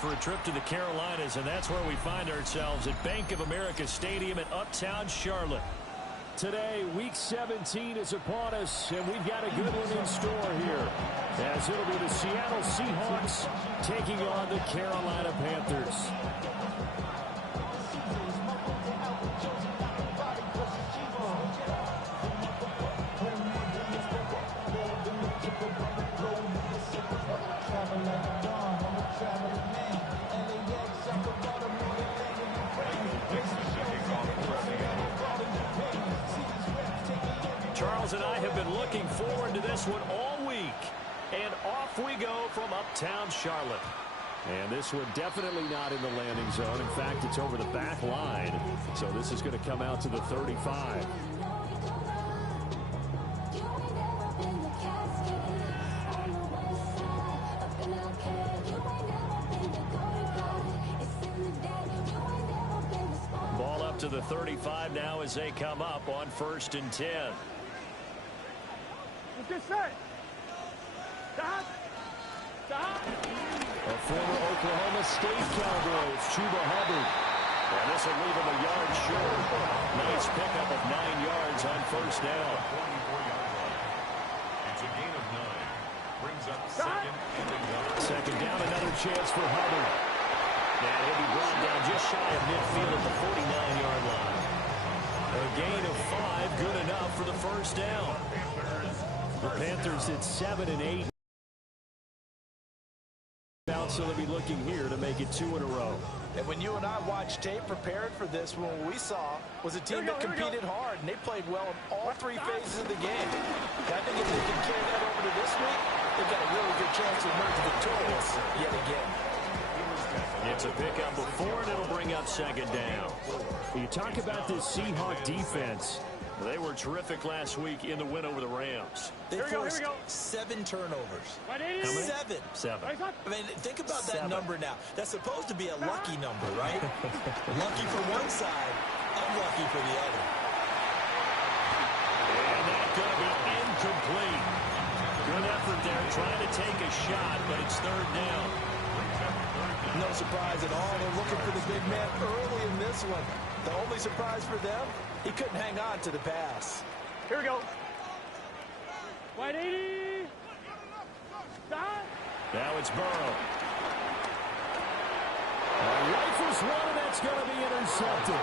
for a trip to the Carolinas, and that's where we find ourselves at Bank of America Stadium in Uptown Charlotte. Today, Week 17 is upon us, and we've got a good one in store here, as it'll be the Seattle Seahawks taking on the Carolina Panthers. Charles and I have been looking forward to this one all week. And off we go from Uptown Charlotte. And this one definitely not in the landing zone. In fact, it's over the back line. So this is going to come out to the 35. Ball up to the 35 now as they come up on 1st and 10. Get set. Stop. Stop. A former Oklahoma State Cowboys, Chuba Hubbard. And this will leave him a yard short. Nice pickup of 9 yards on 1st down. It's a gain of 9. Brings up second down, another chance for Hubbard. And he'll be brought down just shy of midfield at the 49-yard line. A gain of 5, good enough for the 1st down. The Panthers at 7 and 8. So they'll be looking here to make it 2 in a row. And when you and I watched tape prepared for this, what we saw was a team that competed hard, and they played well in all 3 phases of the game. And I think if they can carry that over to this week, they've got a really good chance to emerge victorious yet again. It's a pickup before, and it'll bring up 2nd down. You talk about this Seahawk defense. They were terrific last week in the win over the Rams. They forced 7 turnovers. How many? 7. 7. I mean, think about that number now. That's supposed to be a lucky number, right? Lucky for one side, unlucky for the other. And that's going to be incomplete. Good effort there, trying to take a shot, but it's 3rd down. No surprise at all. They're looking for the big man early in this one. The only surprise for them, he couldn't hang on to the pass. Here we go. 180. Stop. Now it's Burrow. Rifles one, and that's going to be intercepted.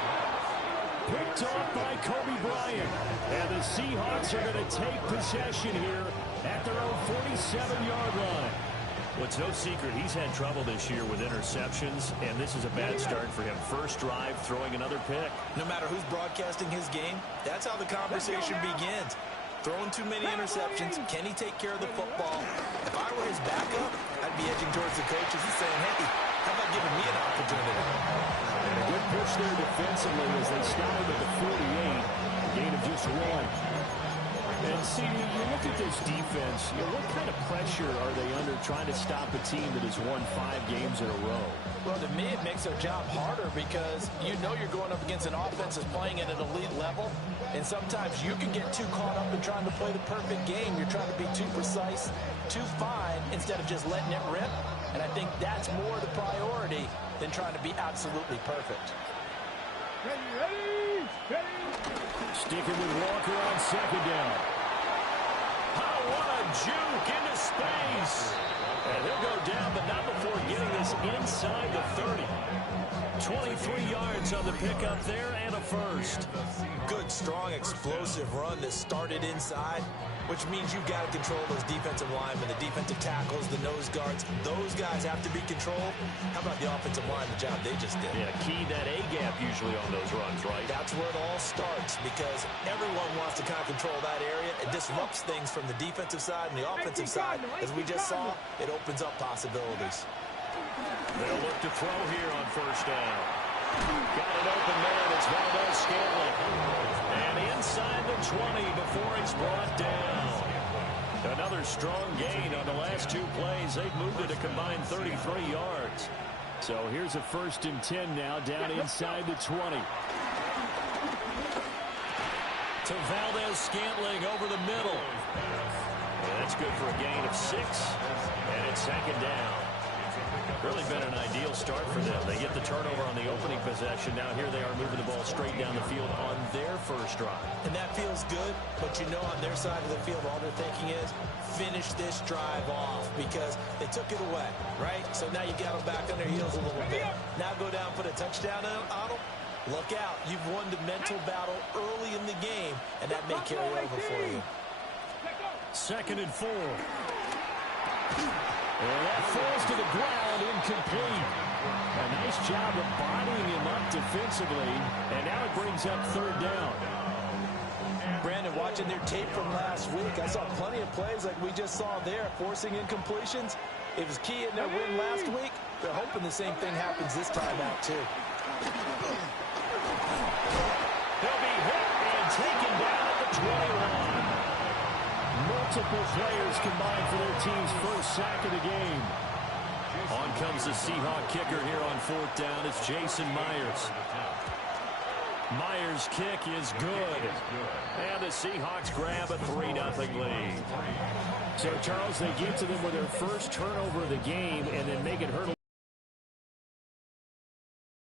Picked off by Kobe Bryant. And the Seahawks are going to take possession here at their own 47-yard line. Well, it's no secret he's had trouble this year with interceptions, and this is a bad start for him. First drive, throwing another pick. No matter who's broadcasting his game, that's how the conversation begins. Throwing too many interceptions, can he take care of the football? If I were his backup, I'd be edging towards the coaches and saying, hey, how about giving me an opportunity? And a good push there defensively as they stop him at the 48. A gain of just 1. And see, you look at this defense, what kind of pressure are they under trying to stop a team that has won 5 games in a row? Well, to me, it makes their job harder because you know you're going up against an offense that's playing at an elite level, and sometimes you can get too caught up in trying to play the perfect game. You're trying to be too precise, too fine, instead of just letting it rip, and I think that's more the priority than trying to be absolutely perfect. Ready. Sticking with Walker on 2nd down. Oh, what a juke into space. And he'll go down, but not before getting this inside the 30. 23 yards on the pickup there and a first. Good, strong, explosive run that started inside, which means you've got to control those defensive linemen, the defensive tackles, the nose guards. Those guys have to be controlled. How about the offensive line, the job they just did? Yeah, key that A-gap usually on those runs, right? That's where it all starts because everyone wants to kind of control that area. It disrupts things from the defensive side and the offensive side. As we just saw, it opens up possibilities. They'll look to throw here on 1st down. Got it open man. It's Valdez-Scantling. And inside the 20 before he's brought down. Another strong gain on the last 2 plays. They've moved it a combined 33 yards. So here's a 1st and 10 now down inside the 20. To Valdez-Scantling over the middle. And that's good for a gain of 6. And it's 2nd down. Really been an ideal start for them. They get the turnover on the opening possession. Now here they are moving the ball straight down the field on their first drive. And that feels good, but you know on their side of the field, all they're thinking is finish this drive off because they took it away, right? So now you got them back on their heels a little bit. Now go down, put a touchdown on them. Look out. You've won the mental battle early in the game, and that may carry over for you. 2nd and 4. And that falls to the ground, incomplete. A nice job of bodying him up defensively, and now it brings up 3rd down. Brandon, watching their tape from last week, I saw plenty of plays like we just saw there, forcing incompletions. It was key in their win last week. They're hoping the same thing happens this time out, too. He'll be hit and taken down at the 21. Multiple players combined for their team's first sack of the game. On comes the Seahawk kicker here on 4th down. It's Jason Myers. Myers' kick is good. And the Seahawks grab a 3-0 lead. So, Charles, they get to them with their first turnover of the game and then make it hurdle.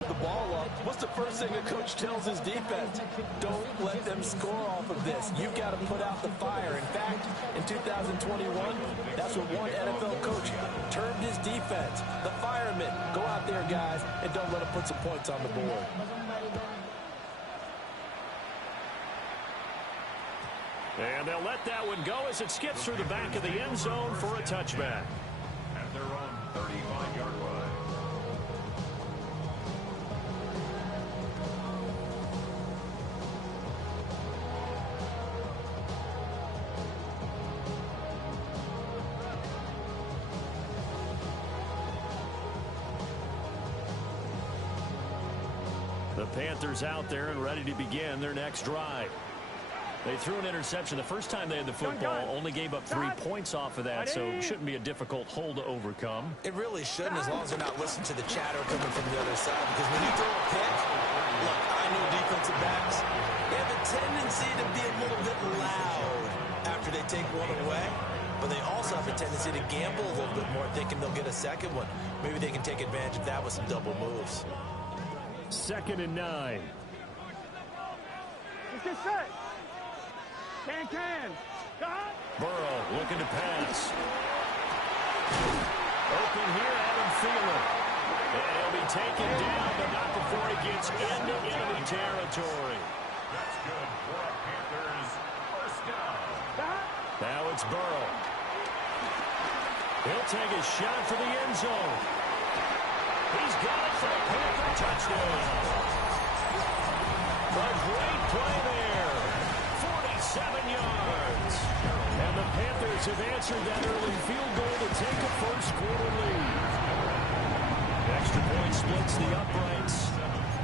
The ball up. What's the first thing a coach tells his defense? Don't let them score off of this. You've got to put out the fire. In fact, in 2021, that's what one NFL coach termed his defense. The firemen. Go out there, guys, and don't let them put some points on the board. And they'll let that one go as it skips through the back of the end zone for a touchback. At their own 35-yard line. The Panthers out there and ready to begin their next drive. They threw an interception the first time they had the football, only gave up 3 points off of that, so it shouldn't be a difficult hole to overcome. It really shouldn't, as long as they're not listening to the chatter coming from the other side, because when you throw a pick, look, I know defensive backs, they have a tendency to be a little bit loud after they take one away, but they also have a tendency to gamble a little bit more, thinking they'll get a second one. Maybe they can take advantage of that with some double moves. 2nd and 9. Let's get set. Can. Burrow looking to pass. Open here, Adam Thielen. And he'll be taken down, but not before he gets into enemy territory. That's good for our Panthers. First down. Now it's Burrow. He'll take a shot for the end zone. He's got it for a Panther touchdown. A great play there. 47 yards. And the Panthers have answered that early field goal to take a first-quarter lead. Extra point splits the uprights,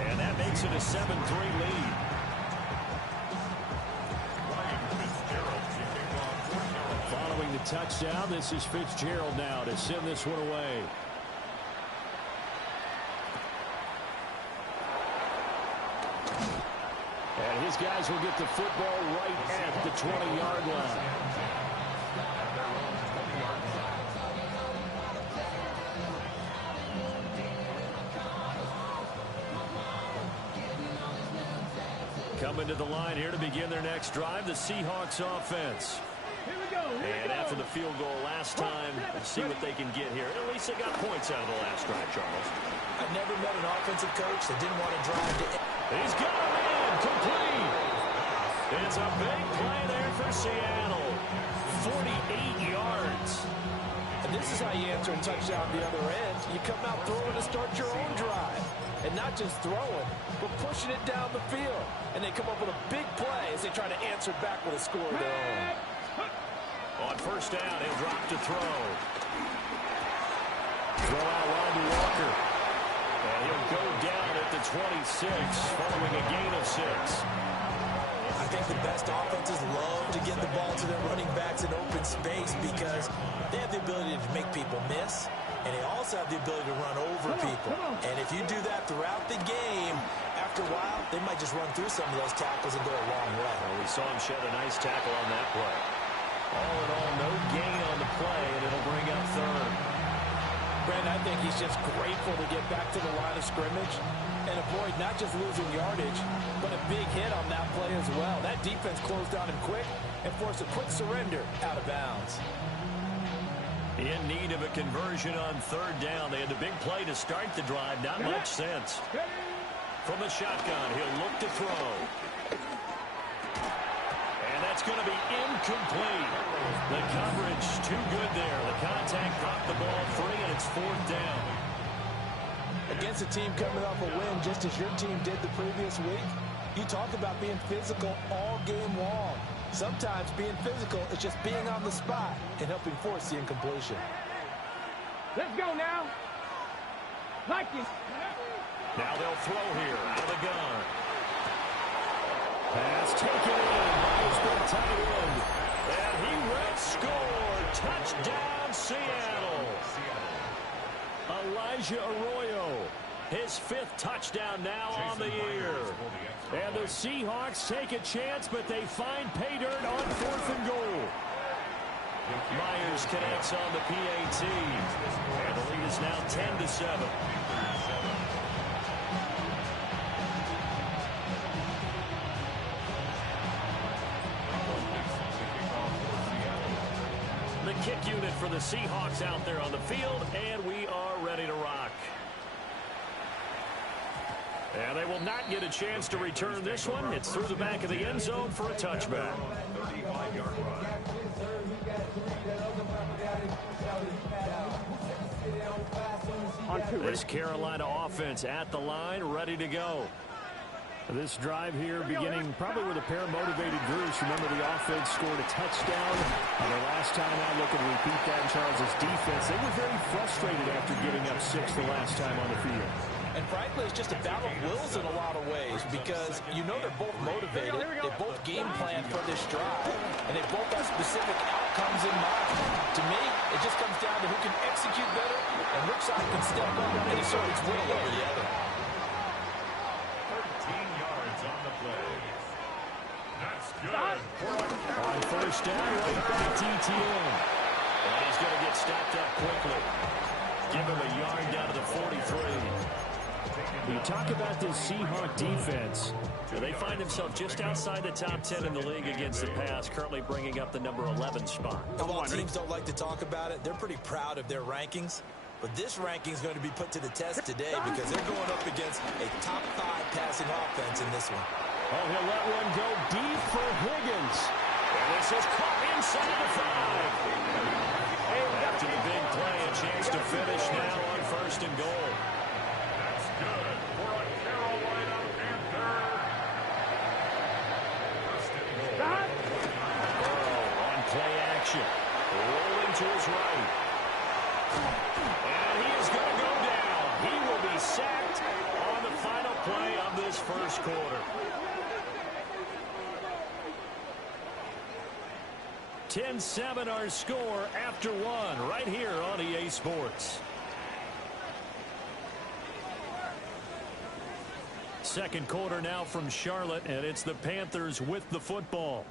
and that makes it a 7-3 lead. Following the touchdown, this is Fitzgerald now to send this one away. And his guys will get the football right at the 20-yard line. Coming to the line here to begin their next drive, the Seahawks offense. And after the field goal last time, see what they can get here. At least they got points out of the last drive, Charles. I've never met an offensive coach that didn't want to drive to... He's got a man complete. It's a big play there for Seattle. 48 yards. And this is how you answer a touchdown the other end. You come out throwing to start your own drive. And not just throwing, but pushing it down the field. And they come up with a big play as they try to answer back with a score of their own. On first down, he'll drop to throw. Throw out Ronnie Walker. And he'll go down at the 26, following a gain of 6. I think the best offenses love to get the ball to their running backs in open space because they have the ability to make people miss, and they also have the ability to run over people. And if you do that throughout the game, after a while, they might just run through some of those tackles and go a long way. Well, we saw him shed a nice tackle on that play. All in all, no gain on the play, and it'll bring up third. Brandon, I think he's just grateful to get back to the line of scrimmage and avoid not just losing yardage, but a big hit on that play as well. That defense closed on him quick and forced a quick surrender out of bounds. In need of a conversion on third down. They had the big play to start the drive. Not much sense. From the shotgun, he'll look to throw. And that's going to be incomplete. The coverage too good there. The contact dropped the ball free, and it's fourth down. Against a team coming off a win just as your team did the previous week, you talk about being physical all game long. Sometimes being physical is just being on the spot and helping force the incompletion. Let's go now. Like it. Now they'll throw here out of the gun. Pass taken in by his big tight end. And he will score. Touchdown, Seattle. Elijah Arroyo, his fifth touchdown now on the year. And the Seahawks take a chance, but they find pay dirt on 4th and goal. Myers connects on the PAT. And the lead is now 10-7. The kick unit for the Seahawks out there on the field, and we are ready to rock. And they will not get a chance to return this one. It's through the back of the end zone for a touchback. 35-yard run. This Carolina offense at the line, ready to go. This drive here beginning probably with a pair of motivated groups. Remember, the offense scored a touchdown. And their last time out, looking to repeat that in Charles' defense. They were very frustrated after giving up 6 the last time on the field. And frankly, it's just a battle of wills in a lot of ways because you know they're both motivated. They both game plan for this drive, and they both have specific outcomes in mind. To me, it just comes down to who can execute better and which side can step up and assert its will over the other. 13 yards on the play. That's good. On first down, right back to ETN. And he's going to get stopped up quickly. Give him a yard down to the 43. You talk about this Seahawk defense. They find themselves just outside the top 10 in the league against the pass, currently bringing up the number 11 spot. And while teams don't like to talk about it, they're pretty proud of their rankings. But this ranking is going to be put to the test today because they're going up against a top 5 passing offense in this one. Oh, he'll let one go deep for Higgins. And this is caught inside the 5. After the big play, a chance to finish now on first and goal. That's good for a Carolina Panther. First and goal. Burrow on play action. Rolling to his right. And he is going to go down. He will be sacked on the final play of this first quarter. 10-7 our score after one right here on EA Sports. Second quarter now from Charlotte, and it's the Panthers with the football.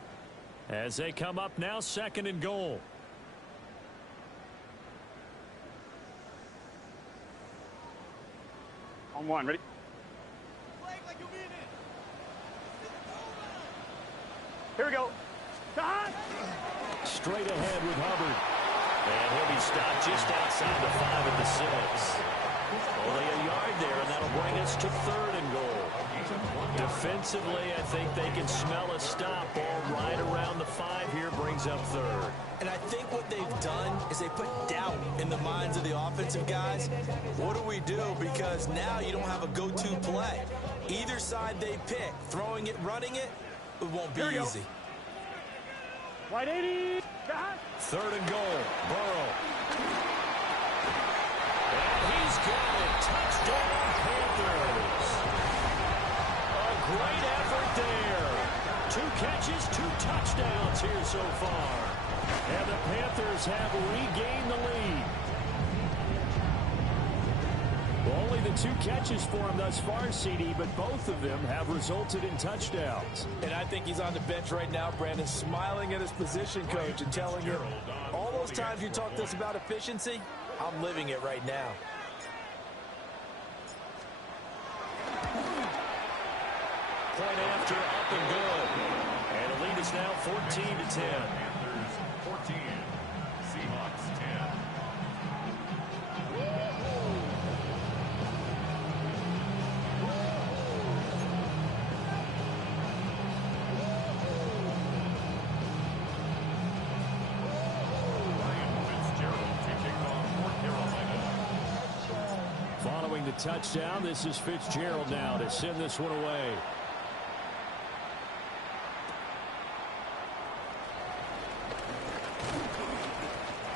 As they come up now, 2nd and goal. On one, ready? Here we go. Stop! Straight ahead with Hubbard. And he'll be stopped just outside the 5 at the 6. Only a yard there, and that'll bring us to 3rd and goal. Defensively, I think they can smell a stop. Ball right around the 5 here, brings up 3rd. And I think what they've done is they put doubt in the minds of the offensive guys. What do we do? Because now you don't have a go-to play. Either side they pick, throwing it, running it, it won't be easy. White 80. 3rd and goal. Burrow. And he's got it. Touchdown, Panthers. A great effort there. 2 catches, 2 touchdowns here so far. And the Panthers have regained the lead. Only the 2 catches for him thus far, CD, but both of them have resulted in touchdowns. And I think he's on the bench right now, Brandon, smiling at his position coach and telling him, all those times you talked to us about efficiency, I'm living it right now. Point after, up and good. And the lead is now 14-10. Panthers 14, Seahawks 10. Following the touchdown, this is Fitzgerald now to send this one away.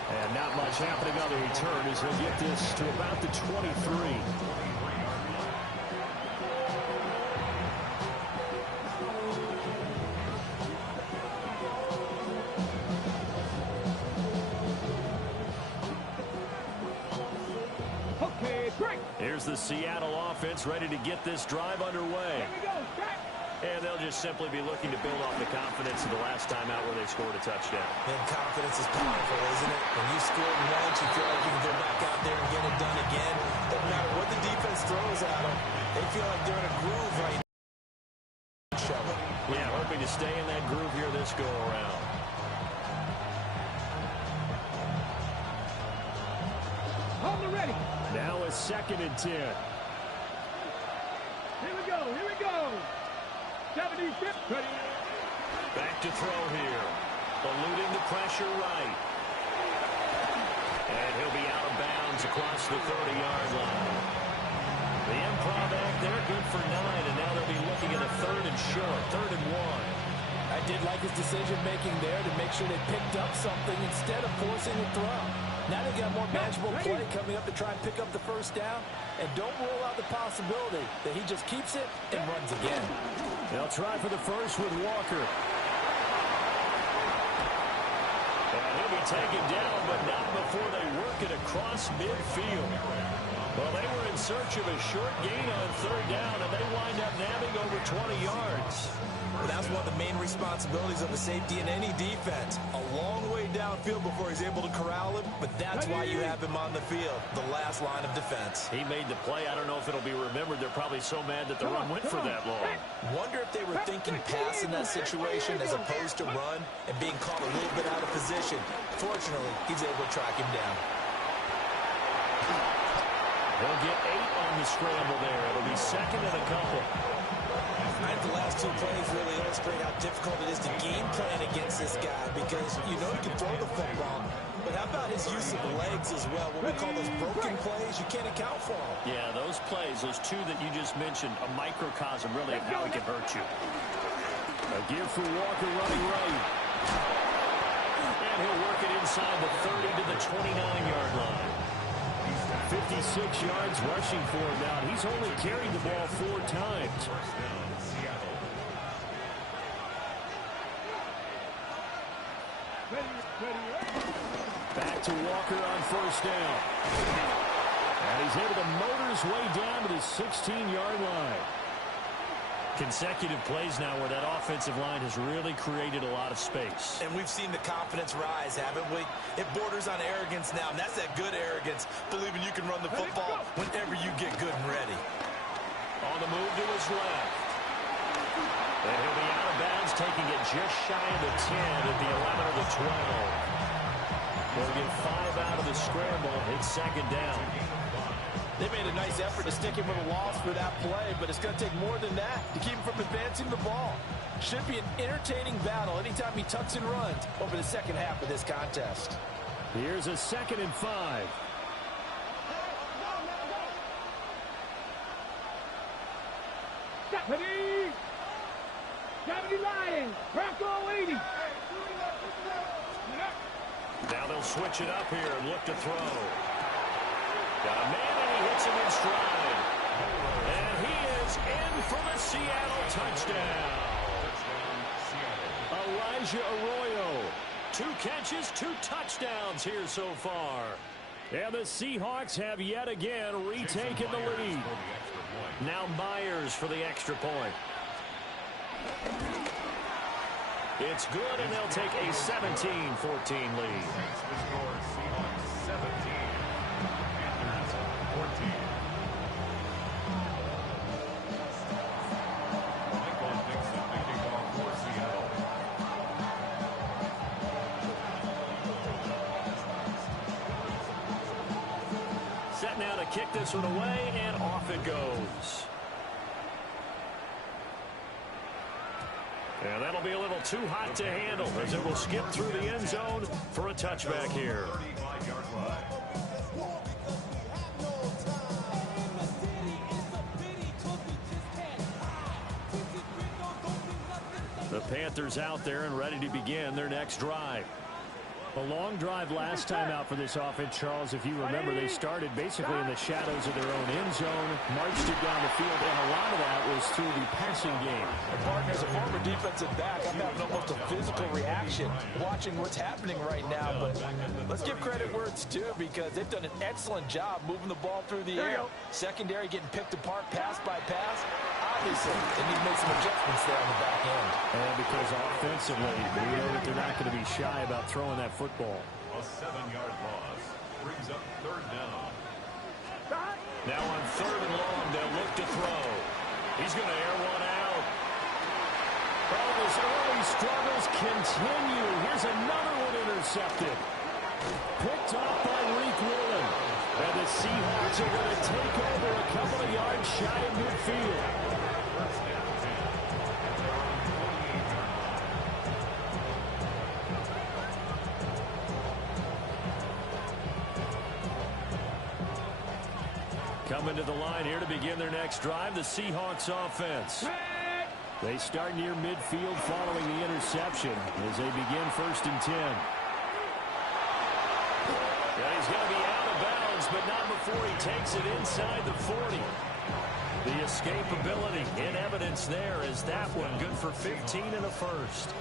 And not much happening on the return as he'll get this to about the 23. Here's the Seattle offense ready to get this drive underway. And they'll just simply be looking to build off the confidence of the last time out where they scored a touchdown. And confidence is powerful, isn't it? When you scored once, you feel like you can go back out there and get it done again. Doesn't matter what the defense throws at them. They feel like they're in a groove right now. Yeah, hoping to stay in that groove here this go-around. Hold the ready. Now a 2nd and 10. Here we go. Here we go. 75. Ready. Back to throw here. Eluding the pressure right. And he'll be out of bounds across the 30-yard line. The improv act there, good for 9, and now they'll be looking at a 3rd and short, 3rd and 1. I did like his decision-making there to make sure they picked up something instead of forcing a throw. Now they got more manageable play coming up to try and pick up the first down. And don't rule out the possibility that he just keeps it and runs again. They'll try for the first with Walker. And he'll be taken down, but not before they work it across midfield. Well, they were in search of a short gain on 3rd down, and they wind up nabbing over 20 yards. Well, that's one of the main responsibilities of a safety in any defense. A long way downfield before he's able to corral him, but that's why you have him on the field, the last line of defense. He made the play. I don't know if it'll be remembered. They're probably so mad that the run went for that long. Wonder if they were thinking pass in that situation as opposed to run and being caught a little bit out of position. Fortunately, he's able to track him down. They'll get 8 on the scramble there. It'll be 2nd and a couple. I think the last 2 plays really illustrate how difficult it is to game plan against this guy because you know he can throw the football, but how about his use of legs as well? What we call those broken plays, you can't account for them. Yeah, those plays, those 2 that you just mentioned, a microcosm really of how he can hurt you. A give for Walker running right. And he'll work it inside the 30 to the 29-yard line. 56 yards rushing for him now. He's only carried the ball 4 times. Back to Walker on 1st down. And he's able to motor his way down to the 16-yard line. Consecutive plays now where that offensive line has really created a lot of space. And we've seen the confidence rise, haven't we? It borders on arrogance now, and that's that good arrogance, believing you can run the football whenever you get good and ready. On the move to his left. And he'll be out of bounds, taking it just shy of the 10 at the 11 or the 12. They'll get 5 out of the scramble. It's 2nd down. They made a nice effort to stick him with a loss for that play, but it's going to take more than that to keep him from advancing the ball. Should be an entertaining battle anytime he tucks and runs over the second half of this contest. Here's a 2nd and 5. Deputy! Deputy Lions! Bronco 80! Now they'll switch it up here and look to throw. Got a man, and he hits him in stride. And he is in for the Seattle touchdown. Elijah Arroyo. 2 catches, 2 touchdowns here so far. And the Seahawks have yet again retaken the lead. Now Myers for the extra point. It's good, and they'll take a 17-14 lead. to kick this one away, and off it goes. And that'll be a little too hot to handle as it will skip through the end zone for a touchback here. The Panthers out there and ready to begin their next drive. A long drive last time out for this offense, Charles. If you remember, they started basically in the shadows of their own end zone, marched it down the field, and a lot of that was through the passing game. And partner, as a former defensive back, I'm having almost a physical reaction watching what's happening right now. But let's give credit where it's due, because they've done an excellent job moving the ball through the air. Secondary getting picked apart pass by pass. Obviously, they need to make some adjustments there on the back end. And because offensively, we know that they're not going to be shy about throwing that football. A 7-yard loss brings up third down. Now on third and long, they'll look to throw. He's going to air one out. Oh, his early struggles continue. Here's another one intercepted. Picked off by Reek Woolen. And the Seahawks are going to take over a couple of yards shy of midfield. Coming to the line here to begin their next drive, the Seahawks offense. They start near midfield following the interception as they begin 1st and 10. And he's going to be out of bounds, but not before he takes it inside the 40. The escapability in evidence there as that one good for 15 and a first.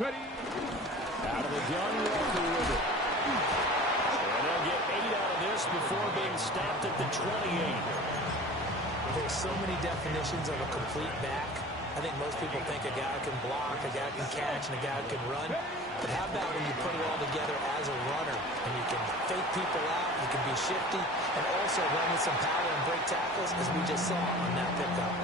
Ready. Out of the gun, Walker with it. And they'll get 8 out of this before being stopped at the 28. There's so many definitions of a complete back. I think most people think a guy can block, a guy can catch, and a guy can run. But how about when you put it all together as a runner, and you can fake people out, you can be shifty, and also run with some power and break tackles, as we just saw on that pickup.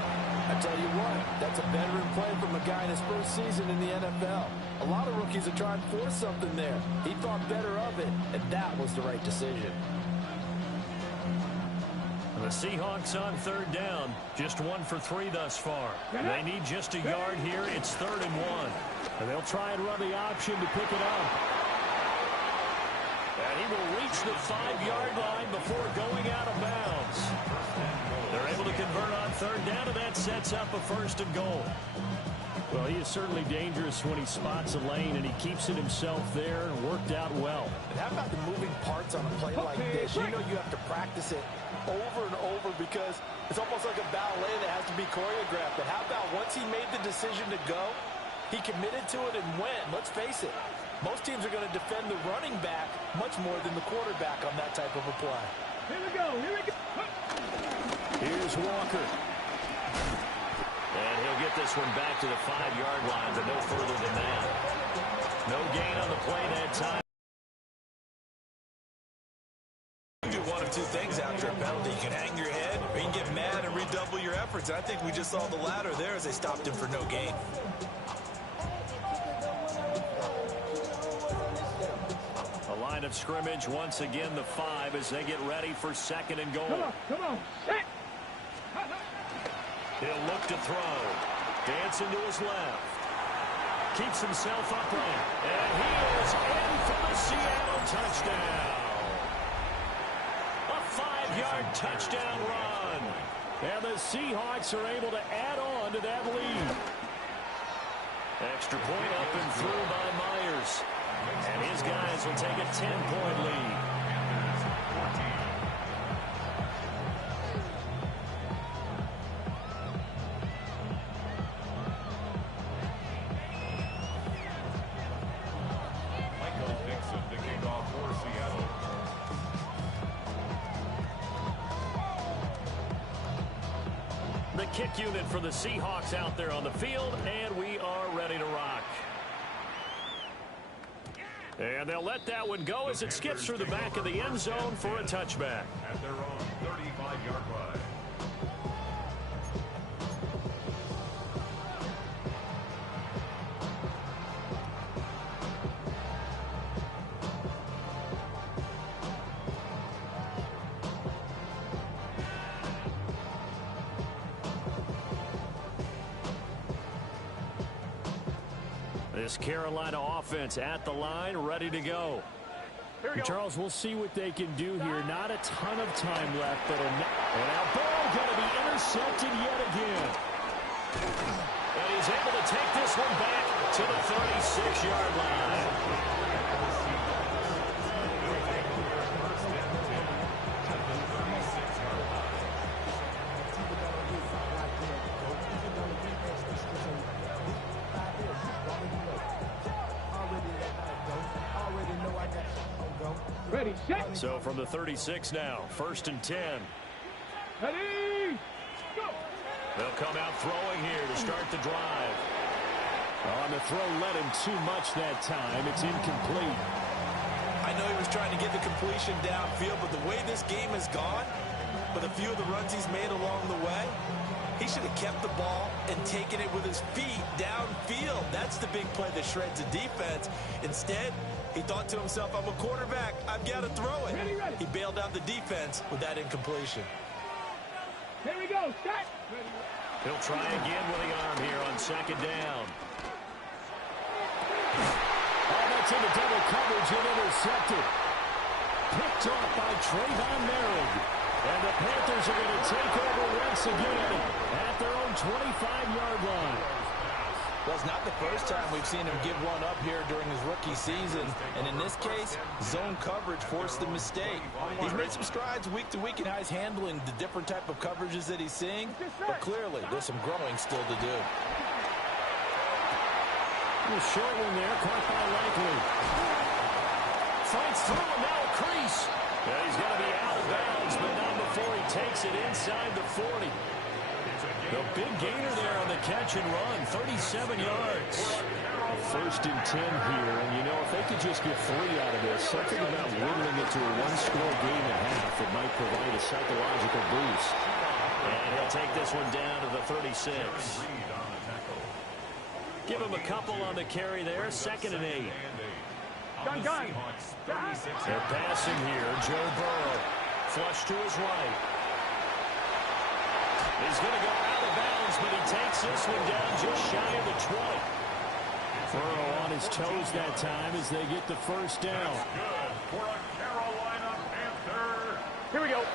I tell you what, that's a veteran play from a guy in his first season in the NFL. A lot of rookies are trying to force something there. He thought better of it, and that was the right decision. The Seahawks on third down, just 1 for 3 thus far. They need just a yard here. It's 3rd and 1. And they'll try and run the option to pick it up. And he will reach the 5-yard line before going out of bounds. They're able to convert on third down, and that sets up a 1st and goal. Well, he is certainly dangerous when he spots a lane, and he keeps it himself there and worked out well. And how about the moving parts on a play like this? You know you have to practice it over and over because it's almost like a ballet that has to be choreographed. But how about once he made the decision to go, he committed to it and went. Let's face it, most teams are going to defend the running back much more than the quarterback on that type of a play. Here we go. Here we go. Here's Walker. And he'll get this one back to the 5-yard line, but no further than that. No gain on the play that time. You can do one of two things after a penalty. You can hang your head, or you can get mad and redouble your efforts. I think we just saw the latter there as they stopped him for no gain. A line of scrimmage, once again the 5 as they get ready for 2nd and goal. Come on. Set. He'll look to throw. Dancing to his left. Keeps himself upright. And he is in for the Seattle touchdown. A 5-yard touchdown run. And the Seahawks are able to add on to that lead. Extra point up and through by Myers. And his guys will take a 10-point lead. The kick unit for the Seahawks out there on the field, and we are ready to rock. And they'll let that one go as it skips through the back of the end zone for a touchback. At their own 35-yard line. This Carolina offense at the line, ready to go. Charles, we'll see what they can do here. Not a ton of time left, but and now Burrow going to be intercepted yet again. And he's able to take this one back to the 36-yard line. Ready, set. So from the 36 now, 1st and 10. Ready, go. They'll come out throwing here to start the drive. On the throw led him too much that time. It's incomplete. I know he was trying to get the completion downfield, but the way this game has gone, with a few of the runs he's made along the way, he should have kept the ball and taken it with his feet downfield. That's the big play that shreds the defense. Instead, he thought to himself, I'm a quarterback. I've got to throw it. Ready. He bailed out the defense with that incompletion. Here we go, set. He'll try again with the arm here on 2nd down. Oh, that's into double coverage and intercepted. Picked off by Trayvon Merrick. And the Panthers are going to take over once again at their own 25-yard line. Well, it's not the first time we've seen him give one up here during his rookie season. And in this case, zone coverage forced the mistake. He's made some strides week to week in how he's handling the different type of coverages that he's seeing. But clearly, there's some growing still to do. A short one there, caught by Likely. Fights through and now a crease. Yeah, he's going to be out of bounds, but not before he takes it inside the 40. The big gainer there on the catch and run, 37 yards. 1st and 10 here, and you know, if they could just get 3 out of this, something about whittling it to a one-score game and a half, it might provide a psychological boost. And he'll take this one down to the 36. Give him a couple on the carry there, 2nd and 8. Gun. They're passing here, Joe Burrow. Flush to his right. He's going to go out of bounds, but he takes this one down just shy of the 20. Burrow on his toes that time as they get the 1st down. Good for a Carolina Panther. Here we go.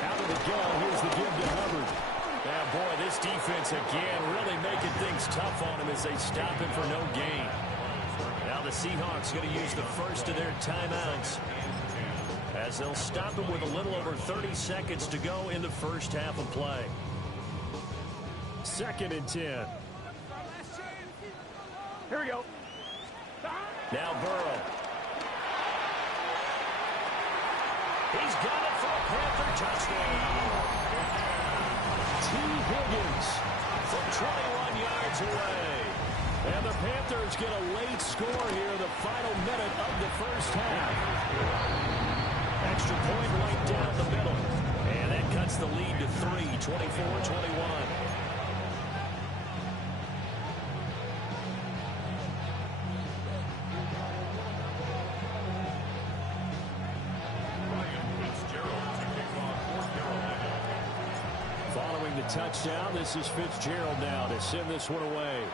Out of the gun, here's the give to Hubbard. Yeah, boy, this defense again really making things tough on him as they stop him for no gain. Now the Seahawks going to use the first of their timeouts as they'll stop him with a little over 30 seconds to go in the first half of play. 2nd and 10. Here we go. Now Burrow. He's got it for a Panther touchdown. T. Higgins from 21 yards away. And the Panthers get a late score here in the final minute of the first half. Extra point right down the middle. And that cuts the lead to 3, 24-21. Following the touchdown, this is Fitzgerald now to send this one away.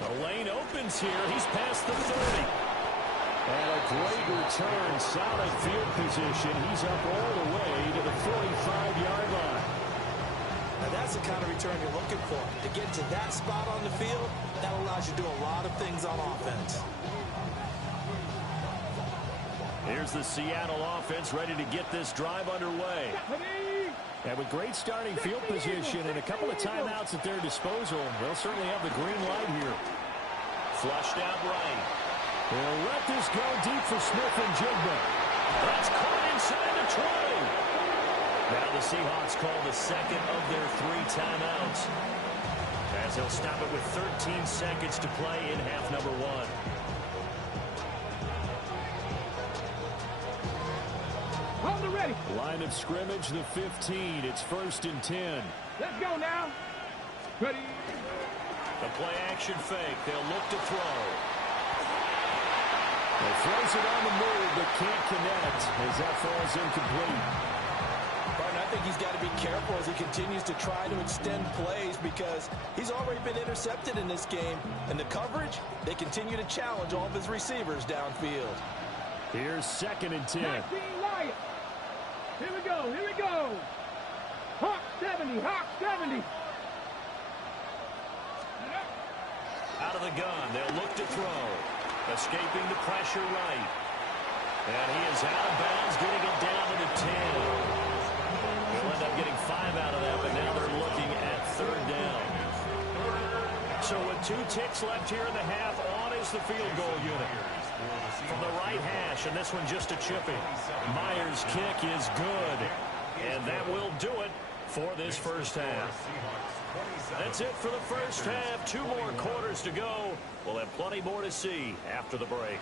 The lane opens here. He's past the 30. And a great return. Solid field position. He's up all the way to the 45-yard line. Now that's the kind of return you're looking for. To get to that spot on the field, that allows you to do a lot of things on offense. Here's the Seattle offense ready to get this drive underway. And with great starting field position and a couple of timeouts at their disposal, they'll certainly have the green light here. Flushed out right. They'll let this go deep for Smith and Jigba. That's caught inside the 20. Now the Seahawks call the second of their 3 timeouts, as they'll stop it with 13 seconds to play in half number 1. Hold the ready. Line of scrimmage, the 15. It's 1st and 10. Let's go now. Ready. The play action fake. They'll look to throw. They throws it on the move, but can't connect as that falls incomplete. Barton, I think he's got to be careful as he continues to try to extend plays because he's already been intercepted in this game. And the coverage, they continue to challenge all of his receivers downfield. Here's 2nd and 10. Here we go, here we go. Hawk 70, Hawk 70. Out of the gun, they'll look to throw. Escaping the pressure right. And he is out of bounds, getting it down to the 10. They'll end up getting 5 out of that, but now they're looking at 3rd down. So with 2 ticks left here in the half, on is the field goal unit. From the right hash, and this one just a chipping. Myers' kick is good. And that will do it for this first half. That's it for the first half. 2 more quarters to go. We'll have plenty more to see after the break.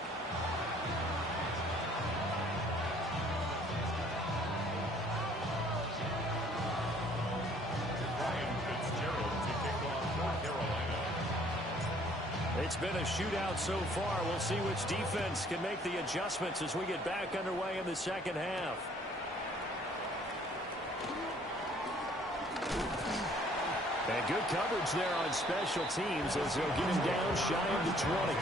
It's been a shootout so far. We'll see which defense can make the adjustments as we get back underway in the second half. And good coverage there on special teams as they'll get him down shy of the 20.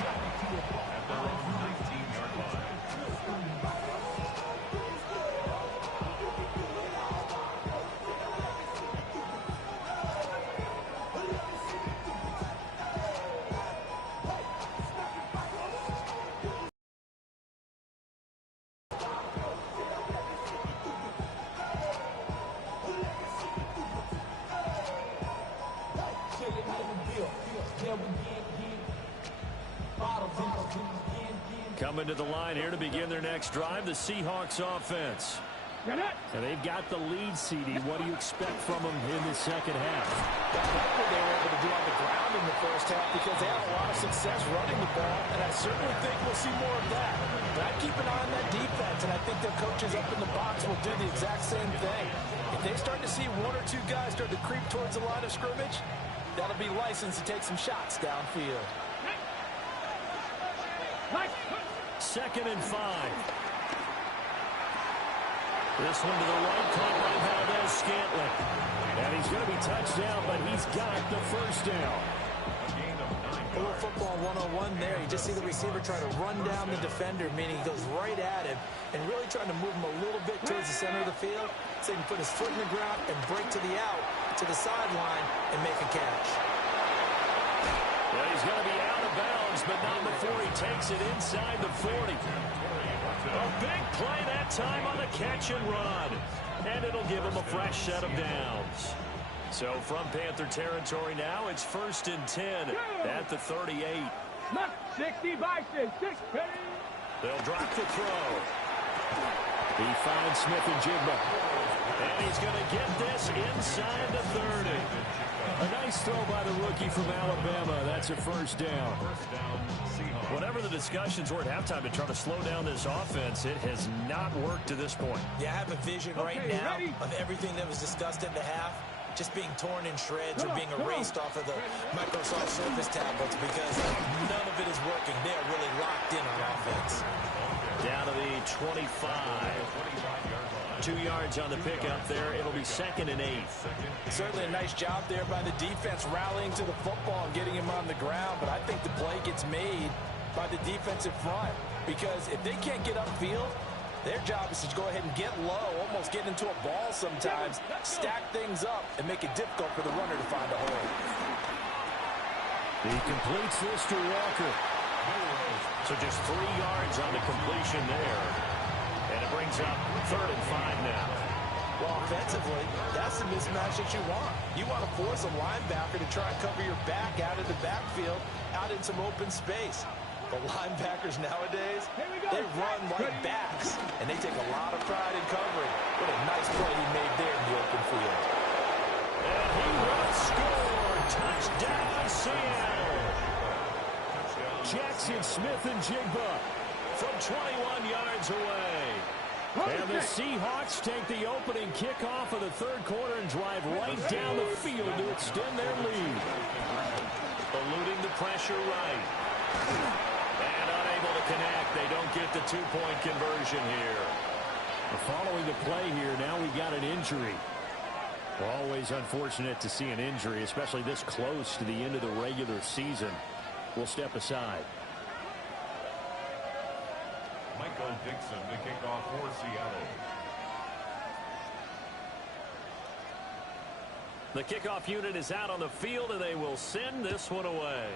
Coming to the line here to begin their next drive, the Seahawks offense. And they've got the lead, CD. What do you expect from them in the second half? I like what they were able to do on the ground in the first half because they had a lot of success running the ball, and I certainly think we'll see more of that. But I keep an eye on that defense, and I think their coaches up in the box will do the exact same thing. If they start to see 1 or 2 guys start to creep towards the line of scrimmage, that'll be licensed to take some shots downfield. 2nd and 5. This one to the right, caught by Valdez-Scantling. And he's going to be touched down, but he's got the first down. A little football 101 there. You just see the receiver try to run down the defender, meaning he goes right at him, and really trying to move him a little bit towards the center of the field so he can put his foot in the ground and break to the out, to the sideline, and make a catch. Well, he's going to be out of bounds, but not before he takes it inside the 40. A big play that time on the catch and run. And it'll give him a fresh set of downs. So from Panther territory now, it's 1st and 10 at the 38. 60 vices, 6 penny. They'll drop the throw. He finds Smith and Jigba. And he's going to get this inside the 30. A nice throw by the rookie from Alabama. That's a first down. Whatever the discussions were at halftime to try to slow down this offense, it has not worked to this point. Yeah, I have a vision right now of everything that was discussed at the half just being torn in shreds or being erased off of the Microsoft Surface tablets because none of it is working. They are really locked in on offense. Down to the 25. 2 yards on the pickup there. It'll be 2nd and 8. Certainly a nice job there by the defense rallying to the football and getting him on the ground, but I think the play gets made by the defensive front because if they can't get upfield, their job is to go ahead and get low, almost get into a ball sometimes, stack things up, and make it difficult for the runner to find a hole. He completes this to Walker. So just 3 yards on the completion there. And it brings up 3rd and 5 now. Well, offensively, that's the mismatch that you want. You want to force a linebacker to try and cover your back out of the backfield, out in some open space. The linebackers nowadays, they run like backs, and they take a lot of pride in covering. What a nice play he made there in the open field. And he will score. Touchdown, Seattle. Jackson Smith and Jigba from 21 yards away. And the Seahawks take the opening kickoff of the 3rd quarter and drive right down the field to extend their lead. Eluding the pressure right. And unable to connect. They don't get the 2-point conversion here. Following the play here, now we got an injury. Always unfortunate to see an injury, especially this close to the end of the regular season. We'll step aside. Michael Dixon to kick off for Seattle. The kickoff unit is out on the field, and they will send this one away.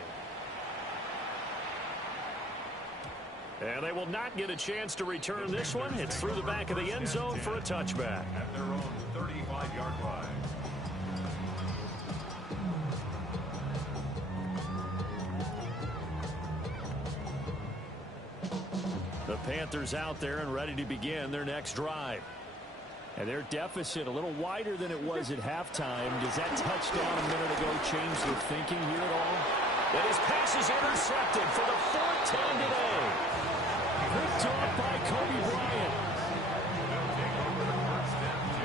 And they will not get a chance to return this one. It's through the back of the end zone for a touchback. At their own 35-yard line. The Panthers out there and ready to begin their next drive. And their deficit a little wider than it was at halftime. Does that touchdown a minute ago change their thinking here at all? And his pass is intercepted for the fourth time today. Picked off by Kobe Bryant. They'll take over the first and 10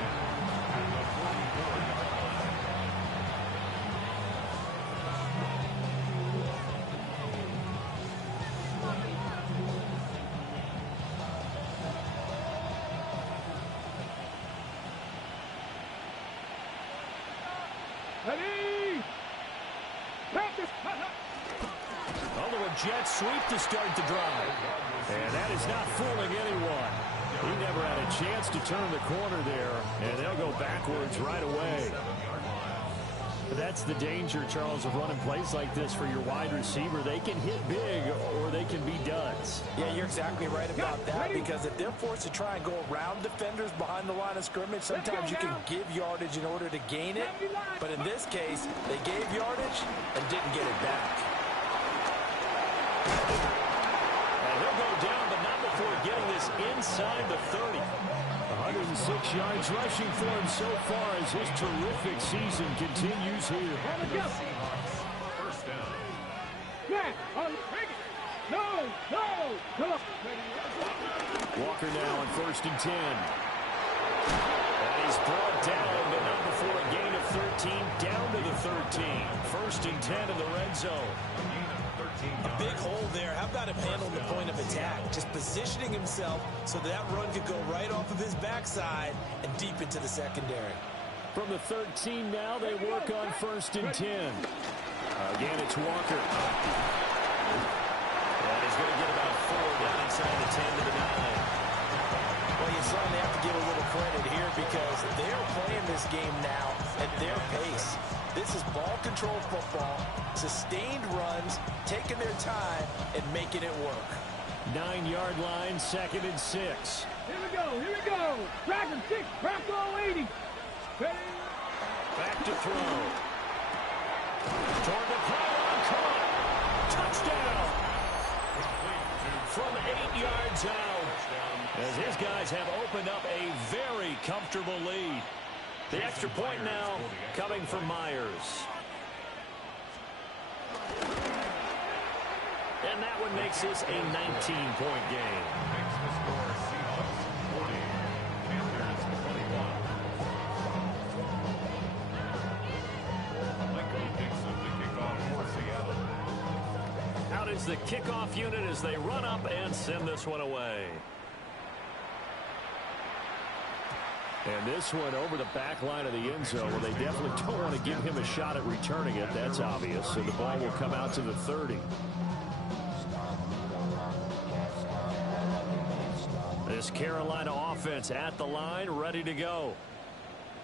at the 44-yard line. Ready? Practice. A little jet sweep to start the drive. And that is not fooling anyone. He never had a chance to turn the corner there, and they'll go backwards right away. That's the danger, Charles, of running plays like this for your wide receiver. They can hit big or they can be duds. Yeah, you're exactly right about that, because if they're forced to try and go around defenders behind the line of scrimmage, sometimes you can give yardage in order to gain it. But in this case, they gave yardage and didn't get it back. And he'll go down, but not before getting this inside the 30. 106 yards rushing for him so far as his terrific season continues here. First down. Yeah, take it. No. Walker now on 1st and 10. And he's brought down, but not before a gain of 13, down to the 13. 1st and 10 in the red zone. A big hole there. How about him handling the point of attack? Just positioning himself so that run could go right off of his backside and deep into the secondary. From the 13 now, they work on 1st and 10. Again, it's Walker. And he's going to get about 4 down inside the 10 to the 9. Well, you saw they have to give a little credit here because they're playing this game now at their pace. This is ball control football, sustained runs, taking their time and making it work. 9-yard line, 2nd and 6. Here we go. Dragon 6, Bronco 80. Ready? Back to throw. Toward the pylon, caught. Touchdown. From 8 yards out. As his guys have opened up a very comfortable lead. The extra point now coming from Myers. And that one makes this a 19-point game. Makes the score Seahawks 40, Panthers 21. Michael Dixon to kick off for Seattle. Out is the kickoff unit as they run up and send this one away. And this one over the back line of the end zone. Well, they definitely don't want to give him a shot at returning it. That's obvious. So the ball will come out to the 30. This Carolina offense at the line, ready to go.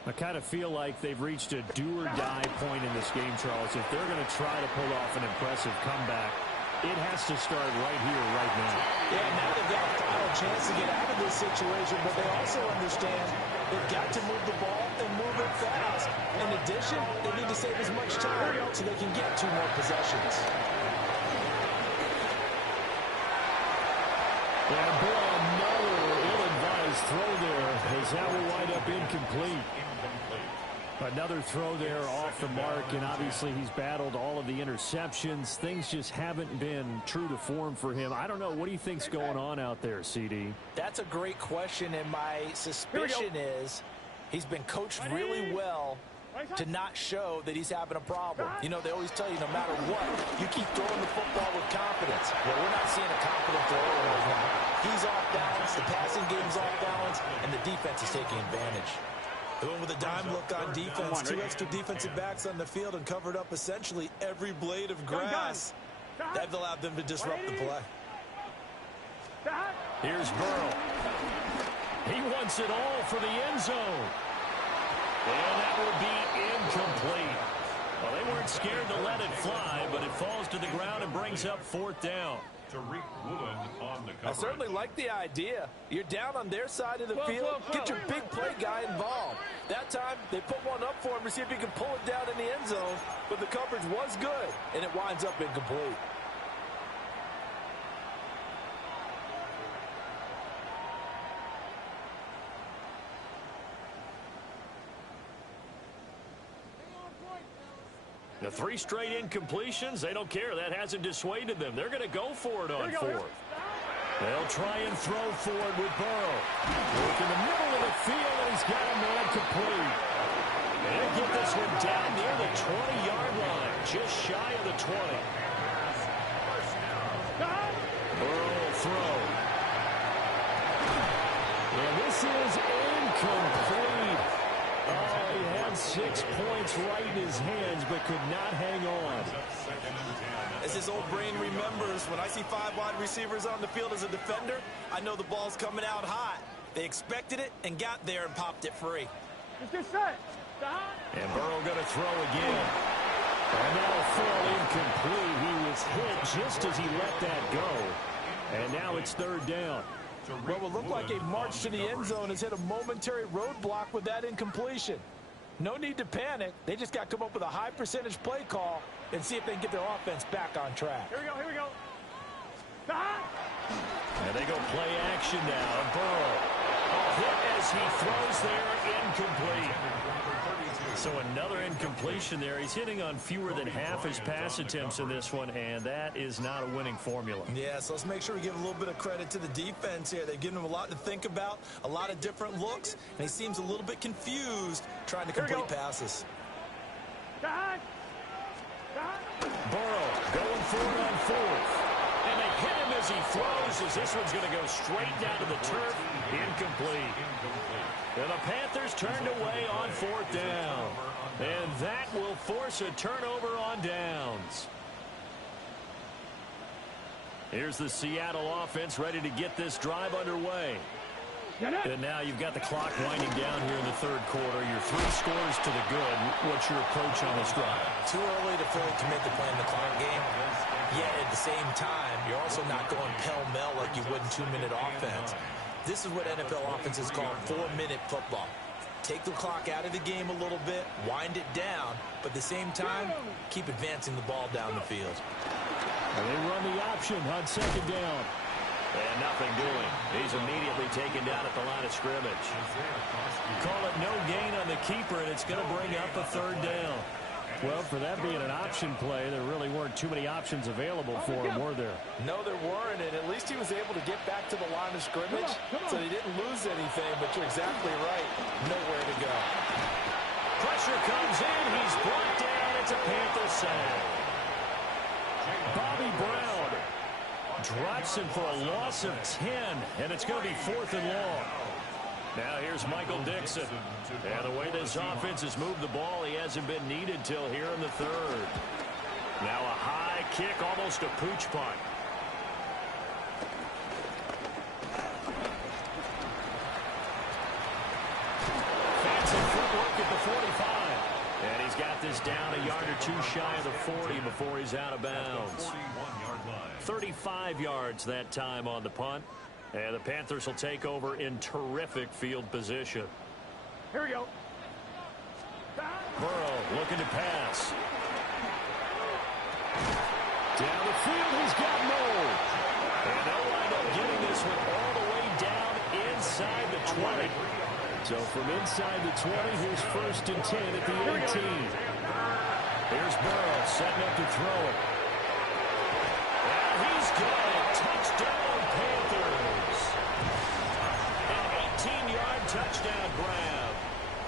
I kind of feel like they've reached a do-or-die point in this game, Charles. If they're going to try to pull off an impressive comeback, it has to start right here, right now. Yeah, now they've got a final chance to get out of this situation, but they also understand they've got to move the ball and move it fast. In addition, they need to save as much time so they can get 2 more possessions. And boy, another ill-advised throw there as that will wind up incomplete. Another throw there off the mark, and obviously he's battled all of the interceptions. Things just haven't been true to form for him. I don't know. What do you think's going on out there, CD? That's a great question, and my suspicion is he's been coached really well to not show that he's having a problem. You know, they always tell you no matter what, you keep throwing the football with confidence. Well, we're not seeing a confident thrower right now. He's off balance, the passing game's off balance, and the defense is taking advantage. They went with a dime look on defense. 2 extra defensive backs on the field and covered up essentially every blade of grass. That allowed them to disrupt the play. Here's Burrow. He wants it all for the end zone. And that will be incomplete. Well, they weren't scared to let it fly, but it falls to the ground and brings up 4th down. I certainly like the idea. You're down on their side of the field. Get your big play guy involved. That time, they put one up for him to see if he can pull it down in the end zone. But the coverage was good, and it winds up incomplete. The 3 straight incompletions, they don't care. That hasn't dissuaded them. They're going to go for it on 4th. They'll try and throw for it with Burrow. Look in the middle of the field, and he's got a man complete. And get this one down near the 20-yard line, just shy of the 20. Burrow will throw. And this is incomplete. Oh, he had 6 points right in his hands, but could not hang on. As his old brain remembers, when I see 5 wide receivers on the field as a defender, I know the ball's coming out hot. They expected it and got there and popped it free. It's set. And Burrow going to throw again. And that'll fall incomplete. He was hit just as he let that go. And now it's 3rd down. What will look like a march to the end zone has hit a momentary roadblock with that incompletion. No need to panic. They just got to come up with a high percentage play call and see if they can get their offense back on track. Here we go. And they go play action now. Burrow hit as he throws there, incomplete. So another incompletion there. He's hitting on fewer than half his pass attempts in this one, and that is not a winning formula. Yeah, so let's make sure we give a little bit of credit to the defense here. They've given him a lot to think about, a lot of different looks, and he seems a little bit confused trying to complete passes. Burrow going for it on 4th. And they hit him as he throws, as this one's going to go straight down to the turf. Incomplete. And the Panthers turned away on 4th down. And that will force a turnover on downs. Here's the Seattle offense ready to get this drive underway. And now you've got the clock winding down here in the 3rd quarter. You're 3 scores to the good. What's your approach on this drive? Too early to fully commit to playing the clock game. Yet at the same time, you're also not going pell-mell like you would in 2-minute offense. This is what NFL offenses call 4-minute football. Take the clock out of the game a little bit, wind it down, but at the same time, keep advancing the ball down the field. And they run the option on 2nd down. And nothing doing. He's immediately taken down at the line of scrimmage. Call it no gain on the keeper, and it's going to bring up a 3rd down. Well, for that being an option play, there really weren't too many options available for him, were there? No, there weren't, and at least he was able to get back to the line of scrimmage, so he didn't lose anything, but you're exactly right. Nowhere to go. Pressure comes in. He's brought down. It's a Panther sack. Bobby Brown drops him for a loss of 10, and it's going to be 4th and long. Now here's Michael Dixon. And the way this offense has moved the ball, he hasn't been needed till here in the 3rd. Now a high kick, almost a pooch punt. Fancy footwork at the 45. And he's got this down a yard or 2 shy of the 40 before he's out of bounds. 35 yards that time on the punt. And the Panthers will take over in terrific field position. Here we go. Burrow looking to pass. Down the field, he's got Moore. And they'll wind up getting this one all the way down inside the 20. So from inside the 20, here's 1st and 10 at the 18. Here's Burrow setting up to throw it. And he's got it. Touchdown, Panthers. An 18-yard touchdown grab.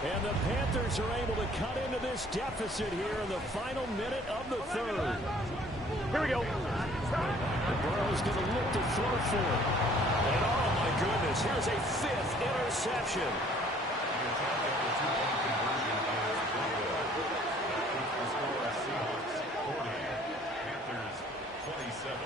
And the Panthers are able to cut into this deficit here in the final minute of the 3rd. Here we go. Burrow's going to look to throw for it. And oh, my goodness, here's a 5th interception. 2-point conversion is Bravo. That puts the score as Seahawks 40, Panthers 27.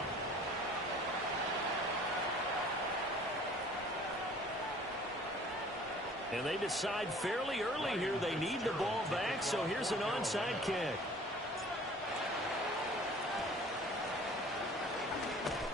And they decide fairly early here they need the ball back, so here's an onside kick.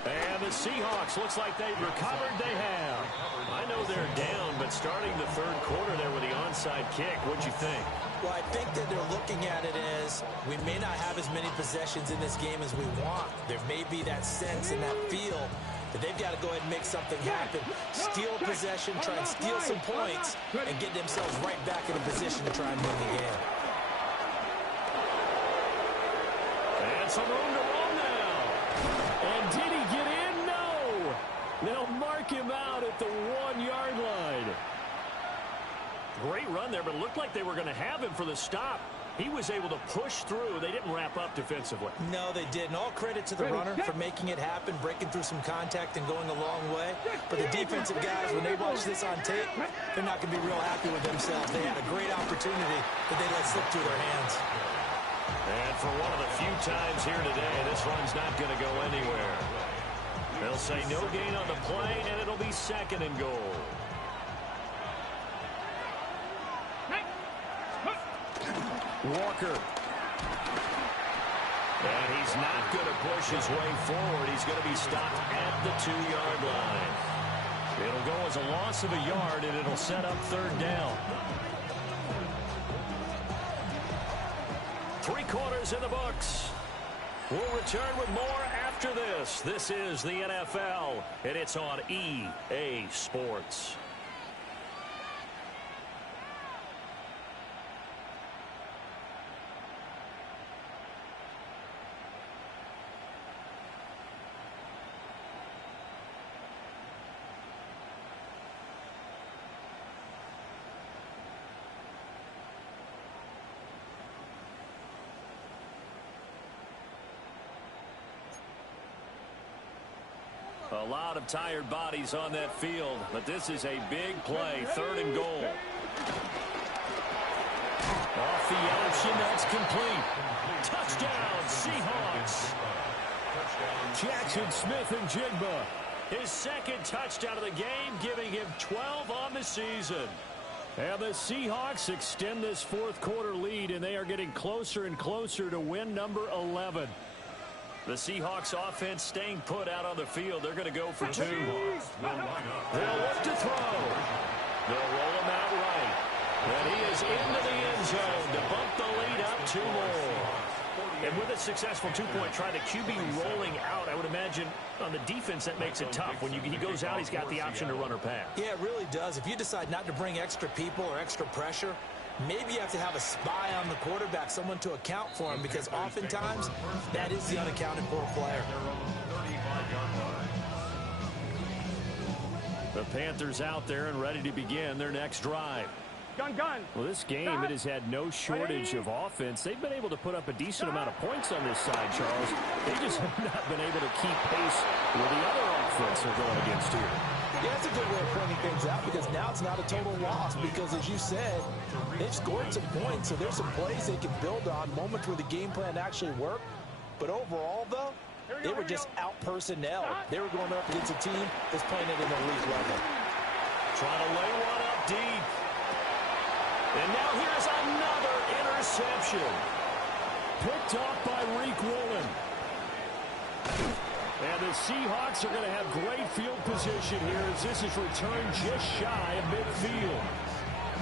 And the Seahawks, looks like they've recovered. They have. I know they're down, but starting the third quarter there with the onside kick, what'd you think? Well, I think that they're looking at it as we may not have as many possessions in this game as we want. There may be that sense and that feel that they've got to go ahead and make something happen. Steal possession, try and steal some points, and get themselves right back in a position to try and win the game. And some room to roll now. And did he get in? No. They'll mark him out at the 1-yard line. Great run there, but it looked like they were going to have him for the stop. He was able to push through. They didn't wrap up defensively. No, they didn't. All credit to the runner for making it happen, breaking through some contact and going a long way. But the defensive guys, when they watch this on tape, they're not going to be real happy with themselves. They had a great opportunity that they let slip through their hands. And for one of the few times here today, this run's not going to go anywhere. They'll say no gain on the play, and it'll be 2nd and goal. Walker. And he's not going to push his way forward. He's going to be stopped at the 2-yard line. It'll go as a loss of a yard, and it'll set up 3rd down. 3 quarters in the books. We'll return with more after this. This is the NFL, and it's on EA Sports. A lot of tired bodies on that field, but this is a big play. 3rd and goal. Off the option, that's complete. Touchdown, Seahawks. Jackson Smith-Njigba, his 2nd touchdown of the game, giving him 12 on the season. And the Seahawks extend this 4th quarter lead, and they are getting closer and closer to win number 11. The Seahawks offense staying put out on the field. They're going to go for 2. They'll look to throw. They'll roll him out right. And he is into the end zone to bump the lead up 2 more. And with a successful 2-point try, the QB rolling out, I would imagine on the defense that makes it tough. When he goes out, he's got the option to run or pass. Yeah, it really does. If you decide not to bring extra people or extra pressure, maybe you have to have a spy on the quarterback, someone to account for him, because oftentimes that is the unaccounted for player. The Panthers out there and ready to begin their next drive. Gun. Well, this game, it has had no shortage of offense. They've been able to put up a decent amount of points on this side, Charles. They just have not been able to keep pace with the other offense they're going against here. Yeah, that's a good way of pointing things out, because now it's not a total loss, because as you said, they've scored some points, so there's some plays they can build on, moments where the game plan actually worked. But overall, though, they were just out-personnel. They were going up against a team that's playing at an elite level. Trying to lay one up deep. And now here's another interception. Picked off by Reek Woolen. And the Seahawks are going to have great field position here as this is returned just shy of midfield.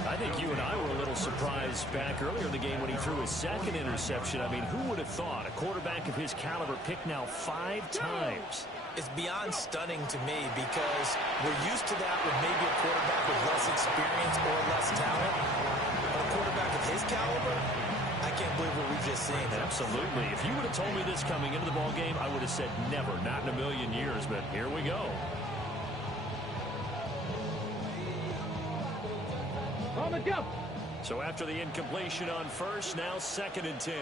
I think you and I were a little surprised back earlier in the game when he threw his 2nd interception. I mean, who would have thought a quarterback of his caliber picked now 5 times? It's beyond stunning to me, because we're used to that with maybe a quarterback with less experience or less talent. But a quarterback of his caliber, I can't believe what we've just seen. Absolutely. If you would have told me this coming into the ball game, I would have said never, not in a million years, but here we go. On the jump. So after the incompletion on 1st, now 2nd and 10.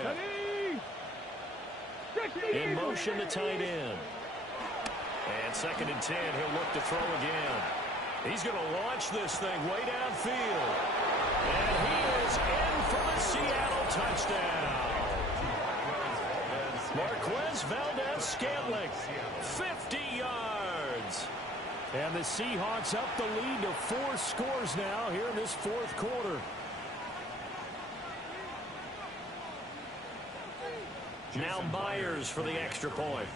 In motion to tight end. And 2nd and 10, he'll look to throw again. He's going to launch this thing way downfield. And he is in for the Seattle touchdown. Marquez Valdez-Scantling, 50 yards. And the Seahawks up the lead to 4 scores now here in this fourth quarter. Now Myers for the extra point.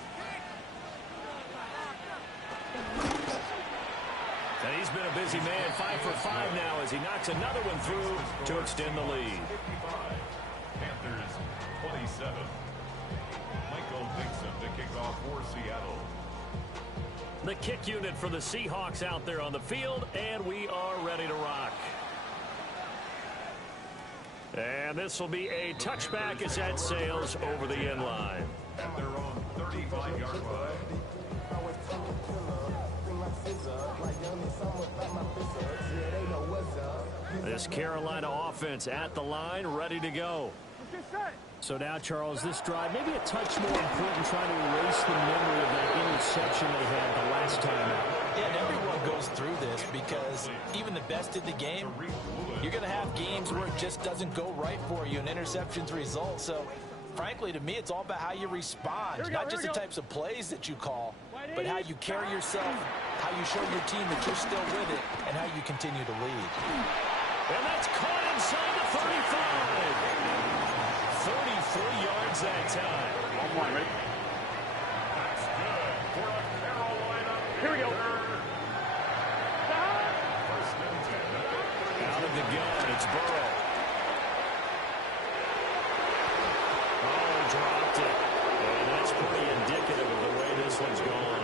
And he's been a busy man, 5 for 5 now as he knocks another one through to extend the lead. 55. Panthers 27. Michael Dixon to kick off for Seattle. The kick unit for the Seahawks out there on the field, and we are ready to rock. And this will be a touchback as that sails over the end line. At their own 35-yard line. This Carolina offense at the line, ready to go. So now, Charles, this drive, maybe a touch more important, trying to erase the memory of that interception they had the last time out. Yeah, and everyone goes through this because even the best in the game, you're going to have games where it just doesn't go right for you and interceptions result. So, frankly, to me, it's all about how you respond, not just the types of plays that you call, but how you carry yourself, how you show your team that you're still with it, and how you continue to lead. And that's caught inside the 35. 33 yards that time. One point, ready? That's good for a Carolina. Here we go. First and 10. Out of the gun, it's Burrow. Oh, dropped it. And that's pretty indicative of the way this one's gone.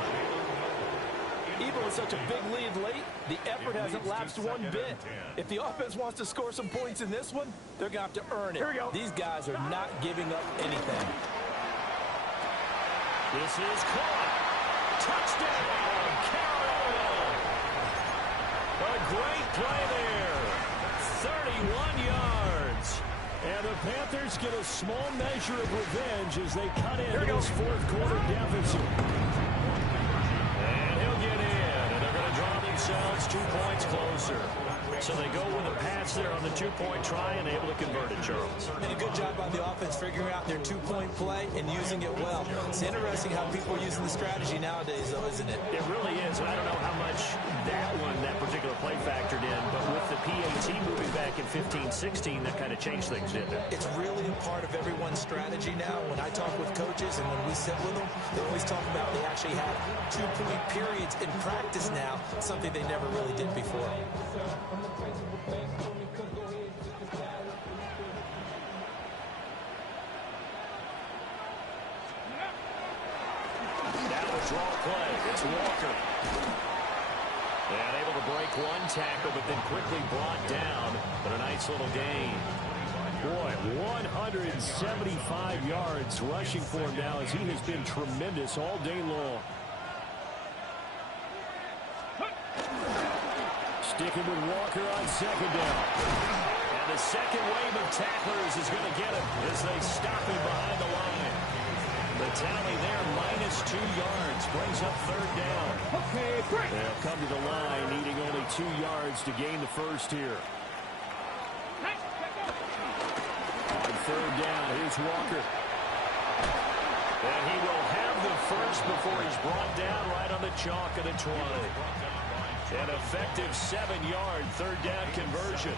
Even with such a big lead late, the effort hasn't lapsed one bit. If the offense wants to score some points in this one, they're going to have to earn it. Here we go. These guys are not giving up anything. This is caught. Touchdown, Carolina. A great play there. 31 yards. And the Panthers get a small measure of revenge as they cut into this fourth quarter deficit. And he'll get in, and they're going to draw themselves 2 points closer. So they go with a pass there on the 2-point try and able to convert it, Charles. And a good job by the offense figuring out their 2-point play and using it well. It's interesting how people are using the strategy nowadays, though, isn't it? It really is, and I don't know how much that particular play factored in, but with the PAT moving back in 15-16, that kind of changed things, didn't it? It's really a part of everyone's strategy now. When I talk with coaches and when we sit with them, they always talk about they actually have 2-point periods in practice now, something they never really did before. Now a draw play. It's Walker. And able to break one tackle, but then quickly brought down. But a nice little gain. Boy, 175 yards rushing for him now as he has been tremendous all day long. Sticking with Walker on second down. And the second wave of tacklers is going to get him as they stop him behind the line. The tally there, -2 yards, brings up third down. Okay, great. They'll come to the line, needing only 2 yards to gain the first here. On third down, here's Walker. And he will have the first before he's brought down right on the chalk of the 20. An effective 7-yard third down conversion.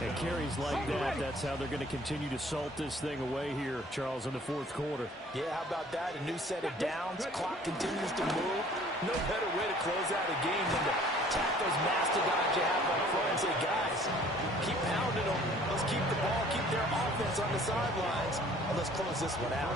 And carries like that, that's how they're going to continue to salt this thing away here, Charles, in the fourth quarter. Yeah, how about that? A new set of downs. Clock continues to move. No better way to close out a game than to tack those mastodons you have up front and say, guys, keep pounding them. Let's keep the ball, keep their offense on the sidelines, and let's close this one out.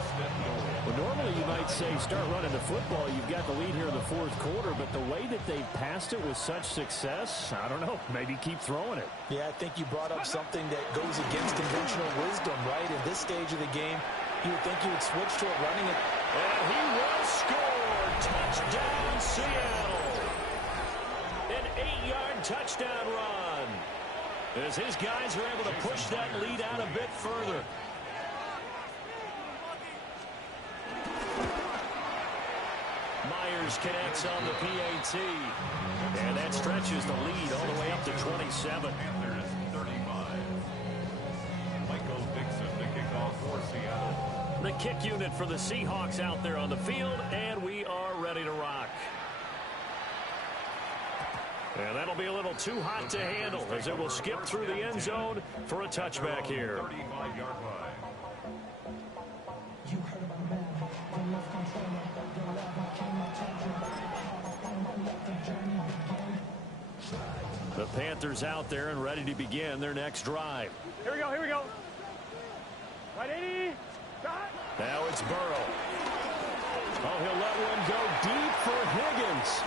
Well, normally you might say start running the football. You've got the lead here in the fourth quarter, but the way that they passed it with such success, I don't know, maybe keep throwing it. Yeah, I think you brought up something that goes against conventional wisdom, right? In this stage of the game, you would think you would switch to a running it. And he will score. Touchdown, Seattle. An 8-yard touchdown run. As his guys are able to push that lead out a bit further. Myers connects on the PAT. And that stretches the lead all the way up to 27. Panthers 34. kick unit for the Seahawks out there on the field, and we are ready to rock. And that'll be a little too hot to handle as it will skip through the end zone for a touchback here. 35-yard line. You heard about Madden, the left controller, the left I came, I told you about let the journey begin. The Panthers out there and ready to begin their next drive. Here we go, here we go. 180. Shot. Now it's Burrow. Oh, he'll let one go deep for Higgins.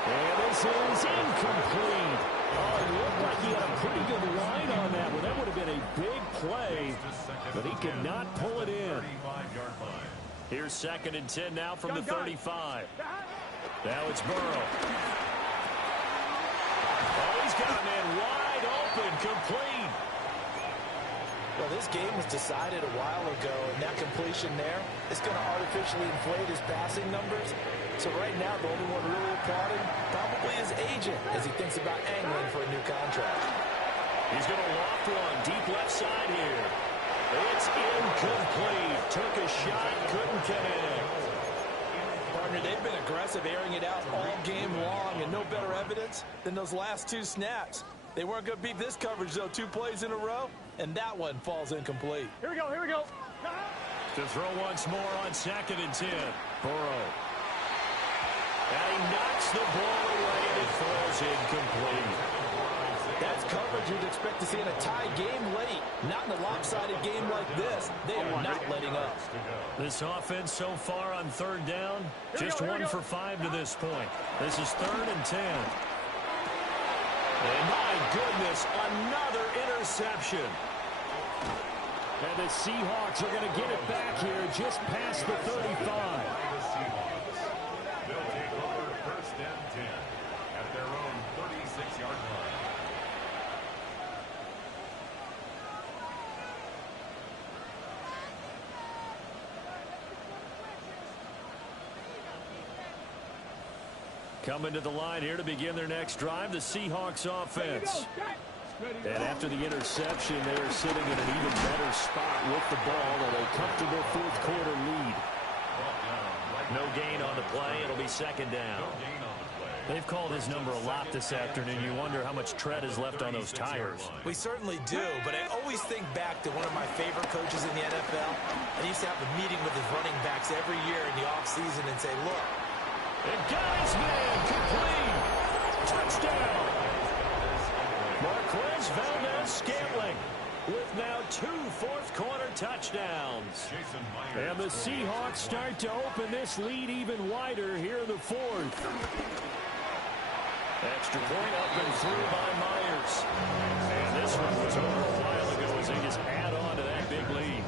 And this is incomplete. Oh, it looked like he had a pretty good line on that one. That would have been a big play, but he could not pull it in. 35-yard line. Here's 2nd and 10 now from the 35. Now it's Burrow. Oh, he's got a man wide open, complete. Well, this game was decided a while ago, and that completion there is going to artificially inflate his passing numbers. So right now, the only one really applauding probably his agent as he thinks about angling for a new contract. He's going to loft one deep left side here. It's incomplete. Took a shot, couldn't connect. Partner, they've been aggressive, airing it out all game long, and no better evidence than those last 2 snaps. They weren't going to beat this coverage, though. 2 plays in a row, and that one falls incomplete. Here we go, here we go. To throw once more on 2nd and 10. Burrow. And he knocks the ball away, and it falls incomplete. That's coverage you'd expect to see in a tie game late. Not in a lopsided game like this. They are not letting up. This offense so far on 3rd down, just 1 for 5 to this point. This is 3rd and 10. And my goodness, another interception. And the Seahawks are going to get it back here just past the 35. They'll take over 1st and 10 at their own 36-yard line. Coming to the line here to begin their next drive, the Seahawks offense. And after the interception, they are sitting in an even better spot with the ball and a comfortable 4th quarter lead. No gain on the play. It'll be 2nd down. They've called his number a lot this afternoon. You wonder how much tread is left on those tires. We certainly do, but I always think back to one of my favorite coaches in the NFL. And he used to have a meeting with his running backs every year in the offseason and say, look, and got his man complete. Touchdown. Marquez Valdez-Scantling with now 2 4th quarter touchdowns. And the Seahawks start to open this lead even wider here in the 4th. Extra point up and through by Myers. And this one was over a while ago as they just add on to that big lead.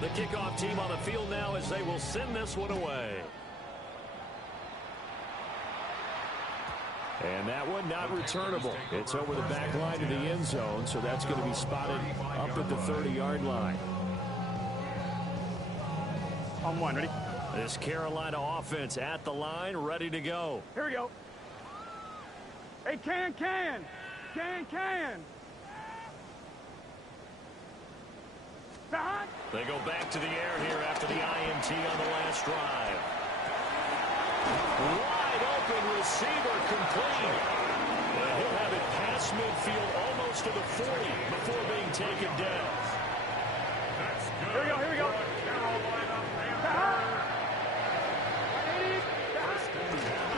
The kickoff team on the field now as they will send this one away. And that one not returnable. It's over the back line to the end zone, so that's going to be spotted up at the 30-yard line. On 1, ready? This Carolina offense at the line, ready to go. Here we go. Hey, can. Back. They go back to the air here after the INT on the last drive. Wide open receiver complete. And he'll have it past midfield almost to the 40 before being taken down. Here we go.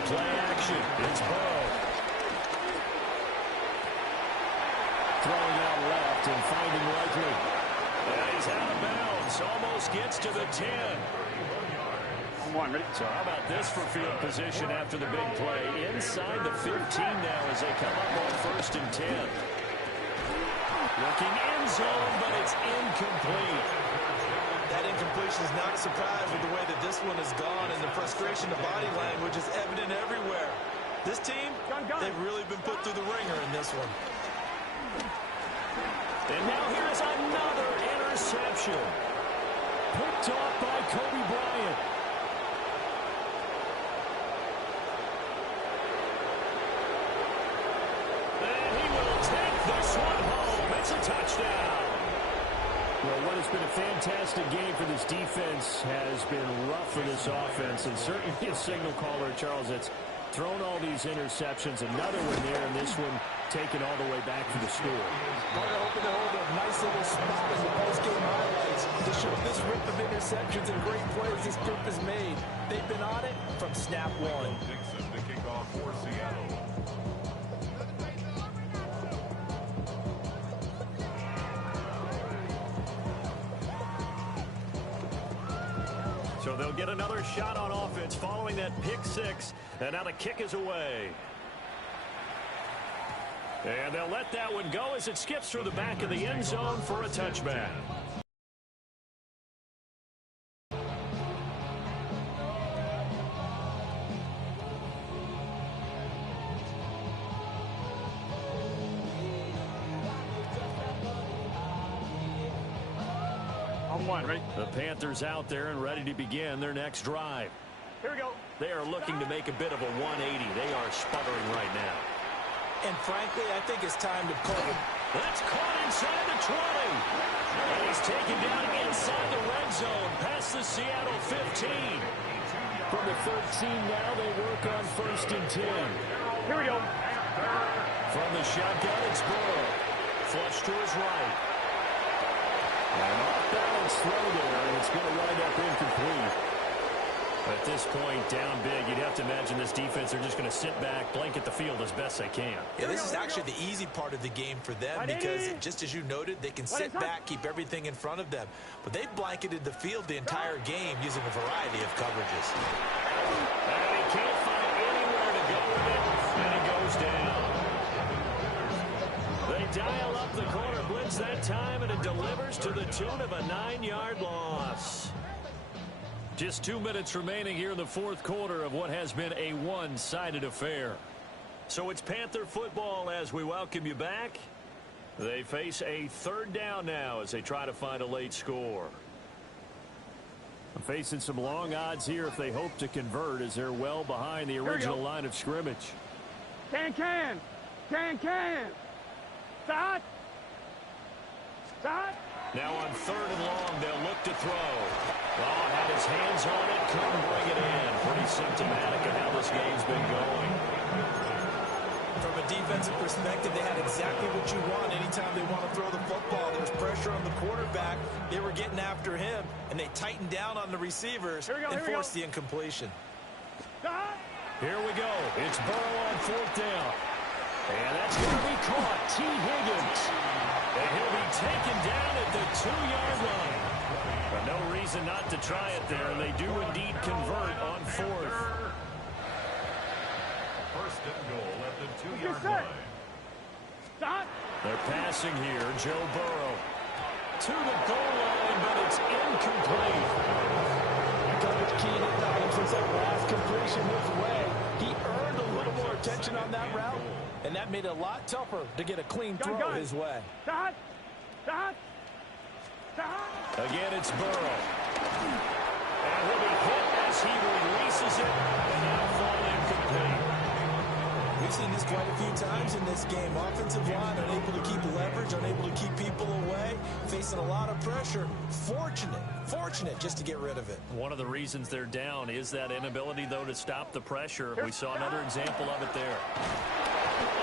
Play action. It's Burrow. Throwing out left and finding Likely. And he's out of bounds. Almost gets to the 10. On 1, ready? So how about this for field position after the big play? Inside the 15 now as they come up on 1st and 10. Looking end zone, but it's incomplete. that incompletion is not a surprise with the way that this one has gone, and the frustration, the body language is evident everywhere. This team, they've really been put through the ringer in this one. And now here's another interception. Picked off by Kobe Bryant. this one home. It's a touchdown. Well, what has been a fantastic game for this defense has been rough for this offense, and certainly a signal caller, Charles, that's thrown all these interceptions. Another one there, and this one taken all the way back for the score. They're hoping to hold a nice little spot in the post-game highlights to show this rip of interceptions and great plays this group has made. They've been on it from snap one. Dixon to kick off for Seattle. So they'll get another shot on offense following that pick six. And now the kick is away. And they'll let that one go as it skips through the back of the end zone for a touchback. On one, ready? The Panthers out there and ready to begin their next drive. Here we go. They are looking to make a bit of a 180. They are sputtering right now. And frankly, I think it's time to call it. That's caught inside the 20. And he's taken down inside the red zone past the Seattle 15. From the 13 now, they work on 1st and 10. Here we go. From the shotgun, it's Burrow. Flush to his right. An off-balance throw there, and it's going to wind up incomplete. At this point, down big, you'd have to imagine this defense are just going to sit back, blanket the field as best they can. Yeah, this is actually the easy part of the game for them because, just as you noted, they can sit back, keep everything in front of them. But they've blanketed the field the entire game using a variety of coverages. And he can't find anywhere to go with it, and he goes down. They dial up the corner blitz that time, and it delivers to the tune of a 9-yard loss. Just 2 minutes remaining here in the fourth quarter of what has been a one-sided affair. So it's Panther football as we welcome you back. They face a third down now as they try to find a late score. Facing some long odds here if they hope to convert as they're well behind the original line of scrimmage. Can. Start. Now on 3rd and long, they'll look to throw. Oh, had his hands on it, couldn't bring it in. Pretty symptomatic of how this game's been going. From a defensive perspective, they had exactly what you want anytime they want to throw the football. There's pressure on the quarterback. They were getting after him, and they tightened down on the receivers and forced the incompletion. Here we go. It's Burrow on 4th down. And that's going to be caught. T. Higgins. And he'll be taken down at the 2-yard line. But no reason not to try it there, and they do indeed convert on 4th. 1st and goal at the 2-yard line. Stop. They're passing here. Joe Burrow to the goal line, but it's incomplete. Coach Keenan got him since that last completion his way. He earned a little more attention on that route, and that made it a lot tougher to get a clean throw his way. Stop. Again, it's Burrow. And he'll be hit as he releases it, and now fall incomplete. We've seen this quite a few times in this game. Offensive line unable to keep leverage, unable to keep people away, facing a lot of pressure. Fortunate just to get rid of it. One of the reasons they're down is that inability, though, to stop the pressure. We saw another example of it there.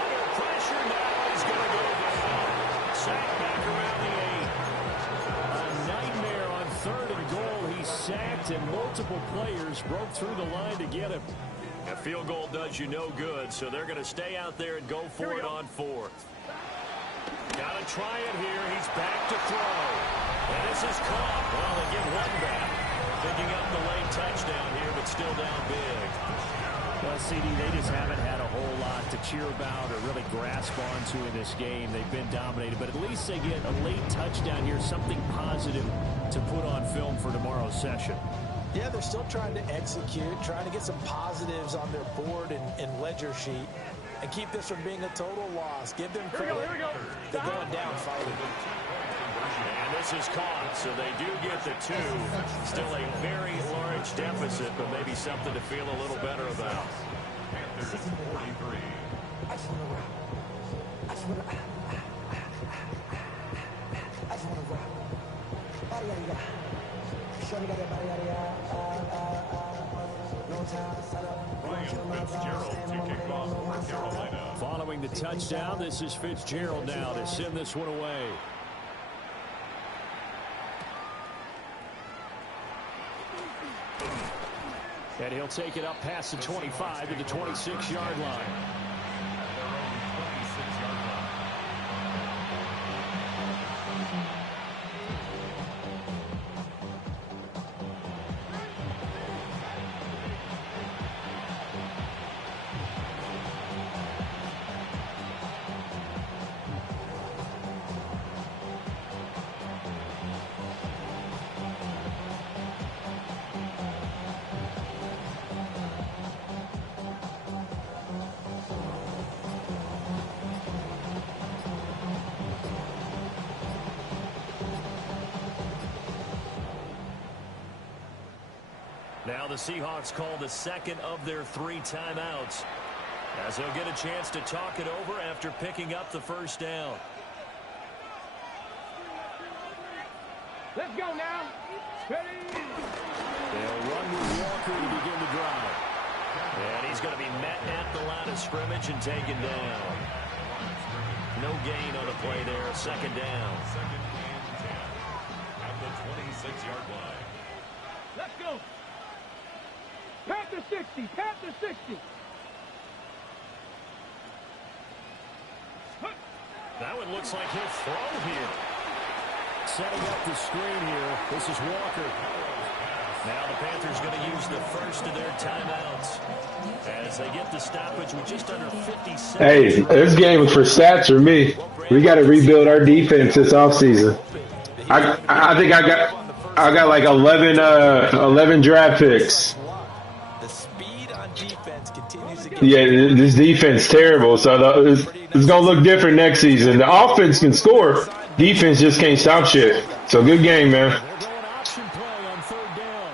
Under pressure now, he's going to go down. Sacked back around the 8. A nightmare on 3rd and goal. He's sacked, and multiple players broke through the line to get him. A field goal does you no good, so they're going to stay out there and go for it on 4th. Got to try it here. He's back to throw. And this is caught. Well, they get one back. Picking up the late touchdown here, but still down big. Well, CD, they just haven't had a whole lot to cheer about or really grasp onto in this game. They've been dominated, but at least they get a late touchdown here, something positive to put on film for tomorrow's session. Yeah, they're still trying to execute, trying to get some positives on their board and ledger sheet, and keep this from being a total loss. Give them credit. Here we go. They're going down fighting. And this is caught, so they do get the 2. Still a very large deficit, but maybe something to feel a little better about. Panthers 43. Fitzgerald to kick off for Carolina. Following the touchdown, this is Fitzgerald now to send this one away. And he'll take it up past the 25 to the 26-yard line. Now the Seahawks call the second of their 3 timeouts, as they'll get a chance to talk it over after picking up the first down. Let's go now. Ready? They'll run with Walker to begin the drive. And he's going to be met at the line of scrimmage and taken down. No gain on the play there. Second down. Second and 10 at the 26-yard line. Let's go. Panther 60. Panther 60. That one looks like he'll throw here. Setting up the screen here. This is Walker. Now the Panthers going to use the first of their timeouts as they get the stoppage with just under 50 seconds. Hey, this game was for stats for me. We got to rebuild our defense this offseason. I think I got like 11 draft picks. The speed on defense continues to get Yeah, this defense terrible. So it's going to look different next season. The offense can score. Defense just can't stop shit. So good game, man. They're going option play on third down.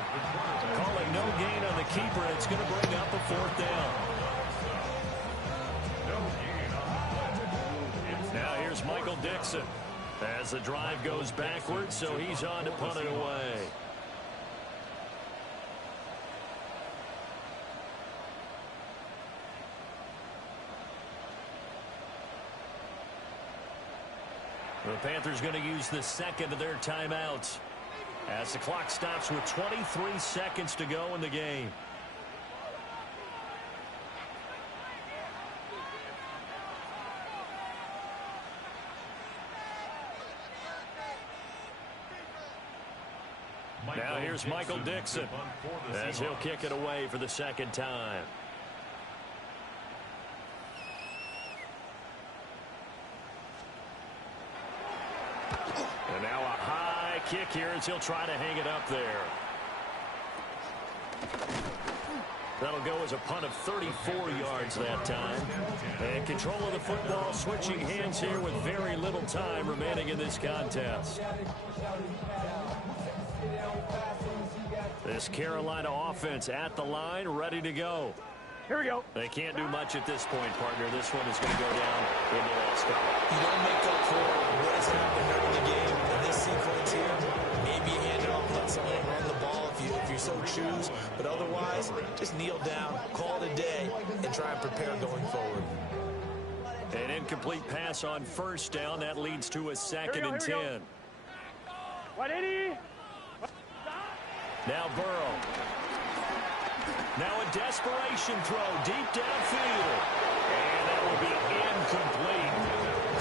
Calling no gain on the keeper. It's going to bring up a fourth down. Now here's Michael Dixon as the drive goes backwards, so he's on to punt it away. The Panthers going to use the second of their timeouts as the clock stops with 23 seconds to go in the game. Now here's Michael Dixon as he'll kick it away for the second time. And now a high kick here as he'll try to hang it up there. That'll go as a punt of 34 yards that time. And control of the football switching hands here with very little time remaining in this contest. This Carolina offense at the line, ready to go. Here we go. They can't do much at this point, partner. This one is going to go down in the lost call. You don't make up for what has happened early in the game in this sequence here. Maybe you hand it off, let someone run the ball if you so choose. But otherwise, just kneel down, call it a day, and try and prepare going forward. An incomplete pass on first down. That leads to a second and 10. 180. Now Burrow. Now a desperation throw deep downfield. And that will be incomplete.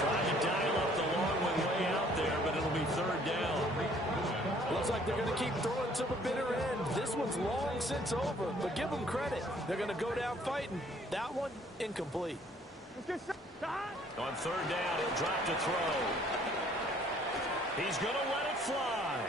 Trying to dial up the long one way out there, but it'll be third down. Looks like they're going to keep throwing to the bitter end. This one's long since over, but give them credit. They're going to go down fighting. That one, incomplete. On third down, he'll drop to throw. He's going to let it fly.